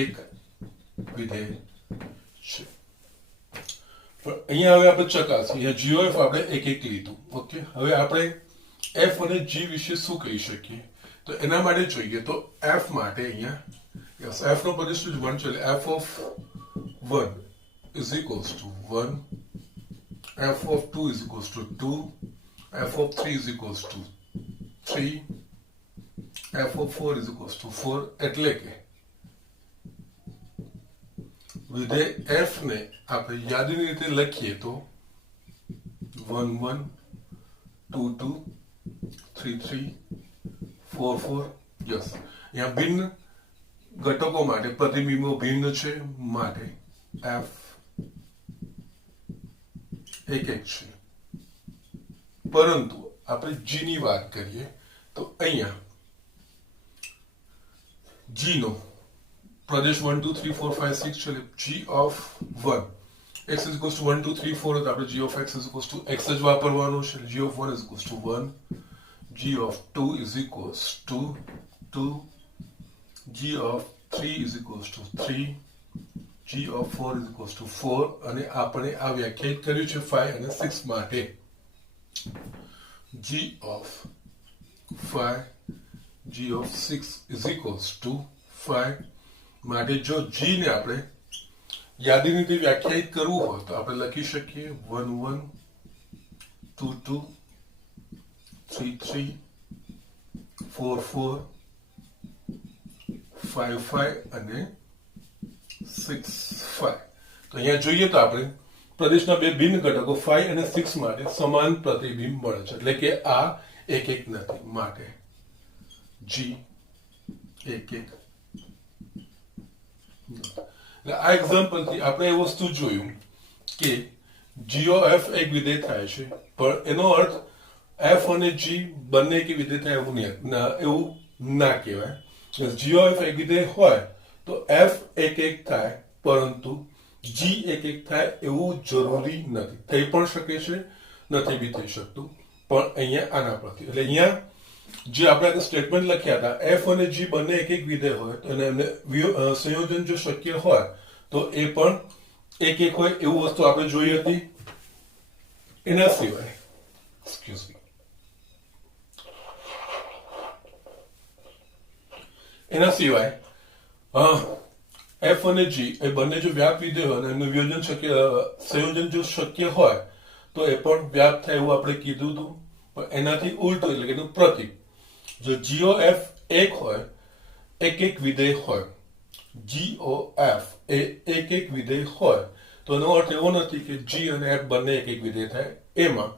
વિધેય છે. પણ અહીંયા હવે આપણે ચકાસીએ GOF આપણે એક લીધું. ઓકે, હવે આપણે f અને g વિશે શું કહી શકીએ તો એના માટે જોઈએ તો f માટે અહીંયા યસ f નો પ્રદેશ 1 છે એટલે f of 1 is equals to 1, f of 2 is equals to 2, f of 3 is equals to 3, f of 4 is equals to 4. એટલે કે વિધેય f ને આપણે યાદીની રીતે લખીએ તો 1 1 2 2 3 3 4 4. યસ, અહીંયા ભિન્ન ઘટકો માટે પ્રતિબિંબો ભિન્ન છે માટે f એક છે. પરંતુ આપણે g ની વાત કરીએ તો અહીંયા g નો પ્રદેશ 1 2 3 4 5 6 છે. g of 1 x is equals to 1 2 3 4 તો આપણે g of x is equals to x જ વાપરવાનું છે. g of 1 is equals to 1, g of 2 is equals to 2, g of 3 is equals to 3, g of 4 is equals to 4. અને આપણે આ વ્યાખ્યાયિત કર્યું છે 5 અને 6 માટે. g of 5, g of 6 is equals to 5 માટે જો g ને આપણે યાદીની રીતે વ્યાખ્યાયિત કરવું હોય તો આપણે લખી શકીએ 1 1 2 2 3 3 4 4 5 5 અને 6 5 તો અહીંયા જોઈએ તો આપણે પ્રદેશના બે ભિન્ન ઘટકો 5 અને 6 માટે સમાન પ્રતિબિંબ મળે છે એટલે કે આ એક એક નથી માટે g એક એક આ એક્ઝામ્પલ થી આપણે એ વસ્તુ જોયું કે g of f એક વિધેય થાય છે પણ એનો અર્થ f અને g બંને એક વિધેય થાય એવું ના કહેવાય g of f એક વિધેય હોય તો f એક એક થાય પરંતુ g એક એક થાય એવું જરૂરી નથી થઈ પણ શકે છે નથી બી થઈ શકતું પણ અહીંયા આના પરથી એટલે અહીંયા જે આપણે સ્ટેટમેન્ટ લખ્યા હતા f અને g બંને એક એક વિધેય હોય અને સંયોજન જો શક્ય હોય તો એ પણ એક એક હોય એવું વસ્તુ આપણે જોઈ હતી એના સિવાય એક્સક્યુઝ મી એના સિવાય f અને g એ બંને જો વ્યાપ વિધેય હોય અને એમનું સંયોજન જો શક્ય હોય તો એ પણ વ્યાપ થાય એવું આપણે કીધું હતું પણ એનાથી ઉલટું એટલે કે એનું પ્રતિક જો g of f એક હોય એક એક વિધેય હોય g of f એ એક એક વિધેય હોય તો એનો અર્થ એવો નથી કે g અને f બંને એક એક વિધેય થાય એમાં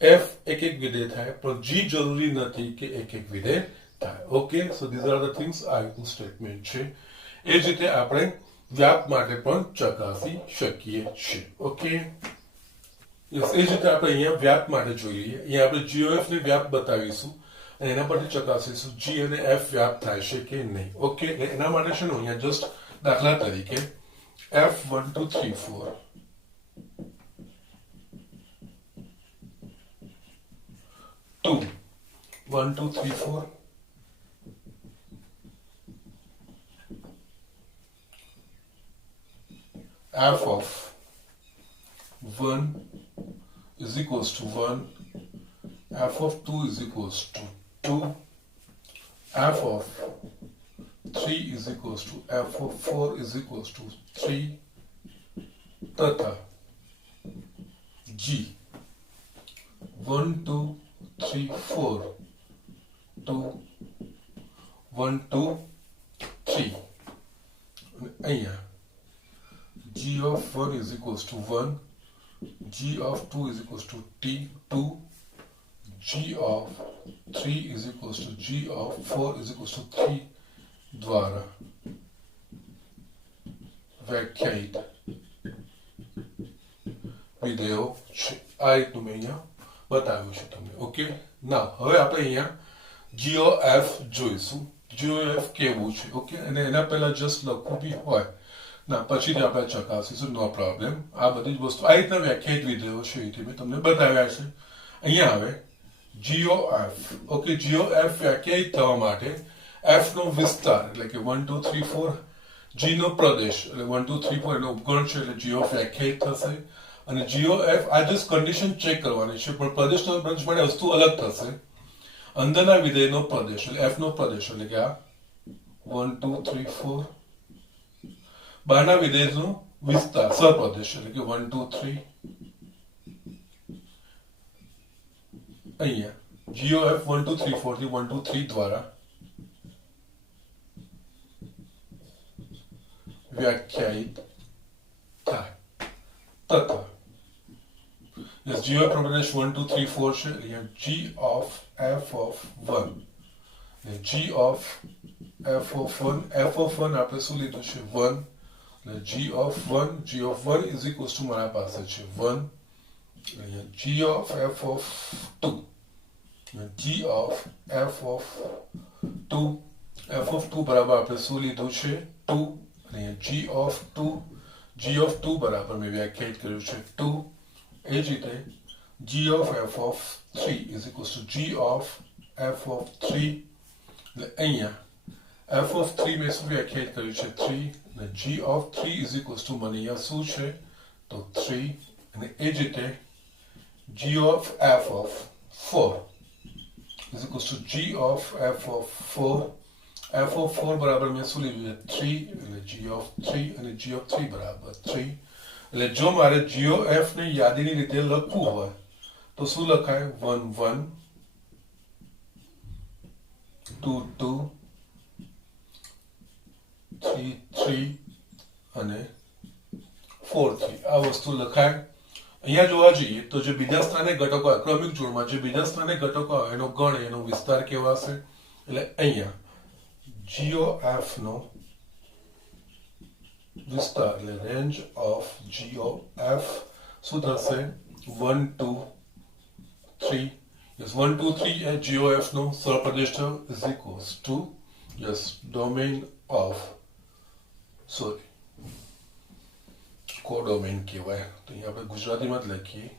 f એક એક વિધેય થાય પણ g જરૂરી નથી કે એક એક વિધેય થાય okay so these are the things આ રીતનું સ્ટેટમેન્ટ છે એ જ રીતે આપણે વ્યાપ માટે પણ ચકાસી શકીએ છીએ ઓકે યસ એ જ રીતે આપણે અહીંયા વ્યાપ માટે જોઈએ અહીંયા આપણે g of f ને વ્યાપ બતાવીશું અને એના પરથી ચકાસીશું g અને f વ્યાપ થાય છે કે નહીં ઓકે એના માટે છે ને અહીંયા જસ્ટ દાખલા તરીકે f 1 2 3 4 2 1 2 3 4 f of 1 is equals to 1 f of 2 is equals to 2 f of 3 is equals to f of 4 is equals to 3 तथा g 1 2 3 4 2 1 2 3 અહીંયા g of 1 is equals to 1 g of 2 is equals to t2 g of 3 is equals to g of 4 is equals to 3 द्वारा व्याख्यायित વિધેયો છે આ રીતનું મેં અહીંયા બતાવ્યું છે તમને ઓકે ના હવે આપણે અહીંયા g of f જોઈશું g of f કેવું છે ઓકે અને એના પહેલા જસ્ટ લખવું બી હોય ના પછી જ આપણે ચકાસીશું નો પ્રોબ્લેમ આ બધી જ વસ્તુ આ રીતના વ્યાખ્યાયિત વિધેયો છે એ મેં તમને બતાવ્યા છે અહીંયા હવે g of f okay g of f વ્યાખ્યાયિત થવા માટે f નો વિસ્તાર એટલે કે 1 2 3 4 g નો પ્રદેશ એટલે 1 2 3 4 એનો ઉપગણ છે એટલે g of વ્યાખ્યાયિત થશે અને g of f આ જસ્ટ કન્ડિશન ચેક કરવાની છે પણ પ્રદેશના અંશ માટે વસ્તુ અલગ થશે અંદરના વિધેયનો પ્રદેશ એટલે f નો પ્રદેશ એટલે કે આ 1 2 3 4 બહારના વિધેયનો વિસ્તાર સહપ્રદેશ એટલે કે 1 2 3 અહીંયા g of f 1 2 3 4 થી 1 2 3 દ્વારા વ્યાખ્યાયિત થાય તથા yes g of પ્રદેશ 1 2 3 4 છે અહીંયા g of f of 1 g of f of 1 આપણે શું લીધું છે 1 g of 1 is equals to મારા પાસે છે 1 g of f of 2 g of f of 2 બરાબર આપણે શું લીધું છે 2 અને g of 2 બરાબર મેં વ્યાખ્યાયિત કર્યું છે 2 એ જ રીતે g of f of 3 is equals to g of f of 3 એટલે અહીંયા f of 3 મેં શું વ્યાખ્યાયિત કર્યું છે 3 અને g of 3 is equals to મને અહીંયા શું છે તો 3 અને એ જ રીતે g of f of 4 is equals to g of f of 4. f of 4 બરાબર મેં શું લીધું છે 3 એટલે g of 3 અને g of 3 બરાબર 3. એટલે જો મારે g of f ને યાદીની રીતે લખવું હોય તો શું લખાય 1 1 2 2 3 3 અને 4 3 આ વસ્તુ લખાય. અહીંયા જોવા જઈએ તો જે બીજા સ્થાને ઘટકો હોય ક્રમિક જોડમાં જે બીજા સ્થાને ઘટકો હોય એનો ગણ એનો વિસ્તાર કેવો હશે એટલે અહીંયા g of f નો વિસ્તાર એટલે range of g of f શું થશે 1 2 3 yes 1 2 3 A g of f નો સહપ્રદેશ થયો is equals to yes domain of sorry કોડોમેન કહેવાય તો અહીંયા આપણે ગુજરાતીમાં જ લખીએ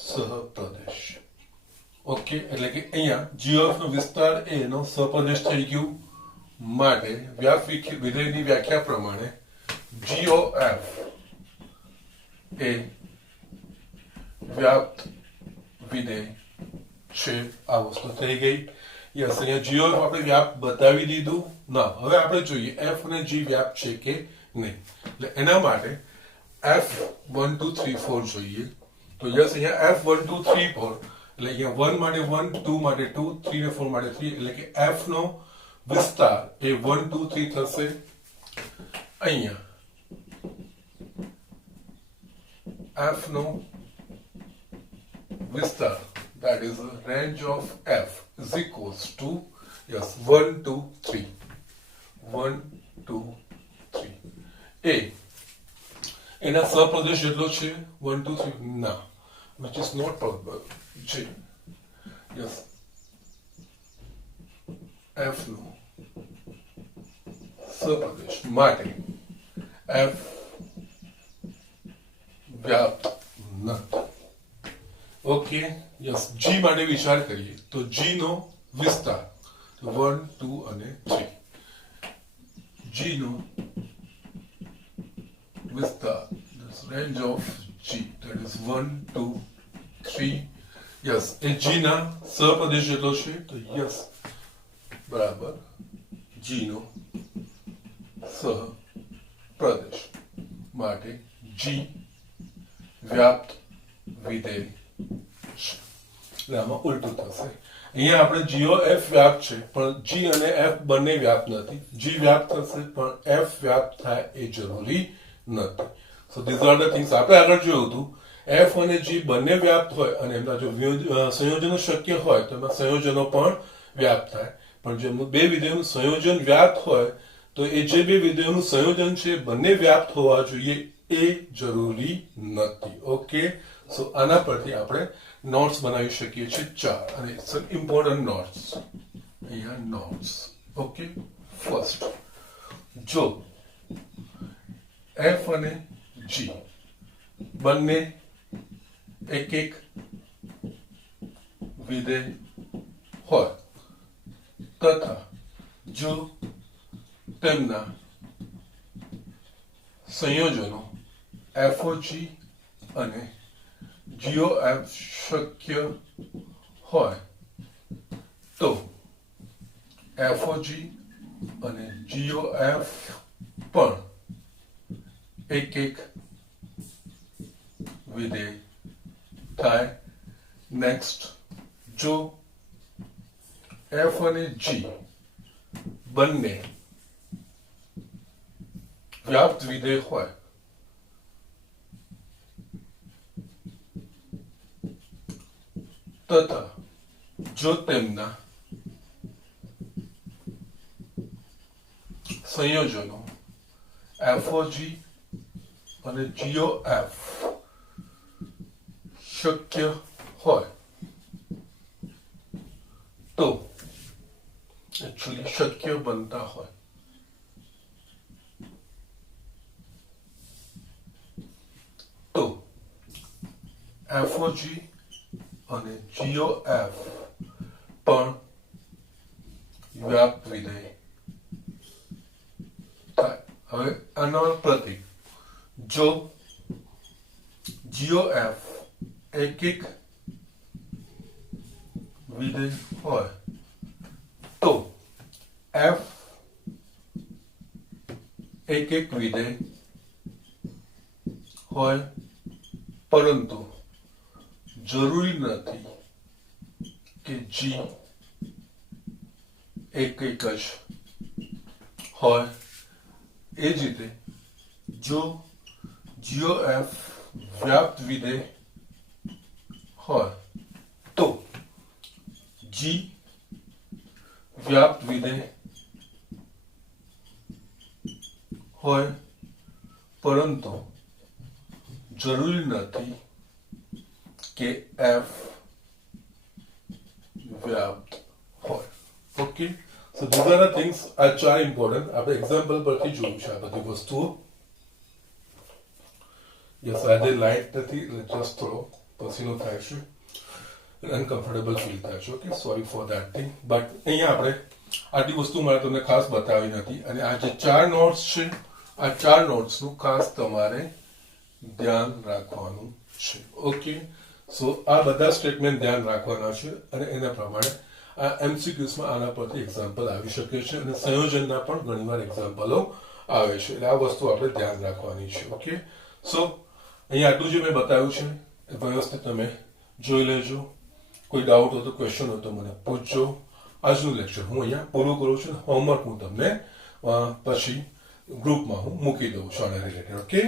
સહપ્રદેશ. ઓકે એટલે કે અહીંયા g of નો વિસ્તાર એ નો સહપ્રદેશ થઈ ગયું માટે વ્યાપ વિધેયની વ્યાખ્યા પ્રમાણે g of f એ વ્યાપ્ત વિધેય છે. આ વસ્તુ થઈ ગઈ. યસ અહીંયા g of આપણે વ્યાપ બતાવી દીધું ના. હવે આપણે જોઈએ f અને g વ્યાપ છે કે નહીં. એટલે એના માટે f 1 2 3 4 જોઈએ તો યસ અહીંયા f 1 2 3 4 એટલે અહીંયા 1 માટે 1 2 માટે 2 3 ને 4 માટે 3 એટલે કે f નો વિસ્તાર એ 1 2 3 થશે. અહીંયા f નો વિસ્તાર that is the range of f is equals to yes 1 2 3 1 2 3 a એના સહપ્રદેશ જેટલો છે 1 2 3 ના which is not possible છે. yes f નો સહપ્રદેશ માટે f વ્યાપ્ત નથી. ઓકે યસ g માટે વિચાર કરીએ તો g નો વિસ્તાર 1 2 અને 3 g નો વિસ્તાર this range of g that is 1 2 3 yes A g ના સહપ્રદેશ જેટલો છે તો યસ બરાબર g નો સહપ્રદેશ માટે g વ્યાપ્ત વિધેય છે. આમાં ઉલટું થશે. અહીંયા આપણે g of f વ્યાપ્ત છે પણ g અને f બંને વ્યાપ્ત નથી. g વ્યાપ્ત થશે પણ f વ્યાપ્ત થાય એ જરૂરી નથી. સો ધીઝ આર ધ થિંગ્સ આપણે આગળ જોયું હતું f અને g બંને વ્યાપ્ત હોય અને એમના જો સંયોજનો શક્ય હોય તો એમાં સંયોજનો પણ વ્યાપ્ત થાય. પણ જો બે વિધેયોનું સંયોજન વ્યાપ્ત હોય તો એ જે બે વિધેયોનું સંયોજન છે બંને વ્યાપ્ત હોવા જોઈએ એ જરૂરી નથી. ઓકે સો આના પરથી આપણે નોટ્સ બનાવી શકીએ છીએ 4 અને ઇટ્સ ઇમ્પોર્ટન્ટ નોટ્સ. અહીંયા નોટ્સ. ઓકે ફર્સ્ટ જો f અને g બંને એક એક વિધેય હોય તથા જો તેમના સંયોજનો FOG અને GOF શક્ય હોય તો FOG અને GOF પણ એક એક વિધેય થાય. નેક્સ્ટ જો f અને g બંને વ્યાપ્ત વિધેય હોય તથા જો તેમના સંયોજનો FOG અને GOF શક્ય હોય તો એકચ્યુઅલી શક્ય બનતા હોય તો FOG અને GOF પણ વ્યાપ્ત વિધેય થાય. હવે આનો પ્રતીક જો GOF એક એક વિધેય હોય તો એફ એક વિધેય હોય, પરંતુ જરૂરી નથી કે જી એક જ હોય. એ જ રીતે જો જીઓ એફ વ્યાપ્ત વિધેય હોય તો જી વ્યાપ્ત વિધેય હોય, પરંતુ જરૂરી નથી કે એફ વ્યાપ્ત હોય. Okay, so these are the things. આ ચાર ઇમ્પોર્ટન્ટ આપણે એક્ઝામ્પલ પરથી જોયું છે આ બધી વસ્તુઓ. યસ, આજે લાઇટ નથી એટલે જસ્ટ થોડો પસીનો થાય છે, અનકમ્ફર્ટેબલ ફીલ થાય છે. Okay, sorry for that thing. But અહીંયા આપણે આટલી વસ્તુ મારે તમને ખાસ બતાવી નથી, અને આ જે ચાર નોટ્સ છે આ ચાર નોટ્સનું ખાસ તમારે ધ્યાન રાખવાનું છે. ઓકે, સો આ બધા સ્ટેટમેન્ટ ધ્યાન રાખવાના છે, અને એના પ્રમાણે આ એમસીક્યુઝમાં આના પરથી એક્ઝામ્પલ આવી શકે છે, અને સંયોજનના પણ ઘણીવાર એક્ઝામ્પલો આવે છે. એટલે આ વસ્તુ આપણે ધ્યાન રાખવાની છે. ઓકે, સો અહીંયા આટલું જે મેં બતાવ્યું છે એ વ્યવસ્થિત તમે જોઈ લેજો. કોઈ ડાઉટ હોય તો, ક્વેશ્ચન હોય તો મને પૂછજો. આજનું લેક્ચર હું અહીંયા પૂરું કરું છું. હોમવર્ક હું તમને પછી ગ્રુપમાં હું મૂકી દઉં છું આના રિલેટેડ. ઓકે.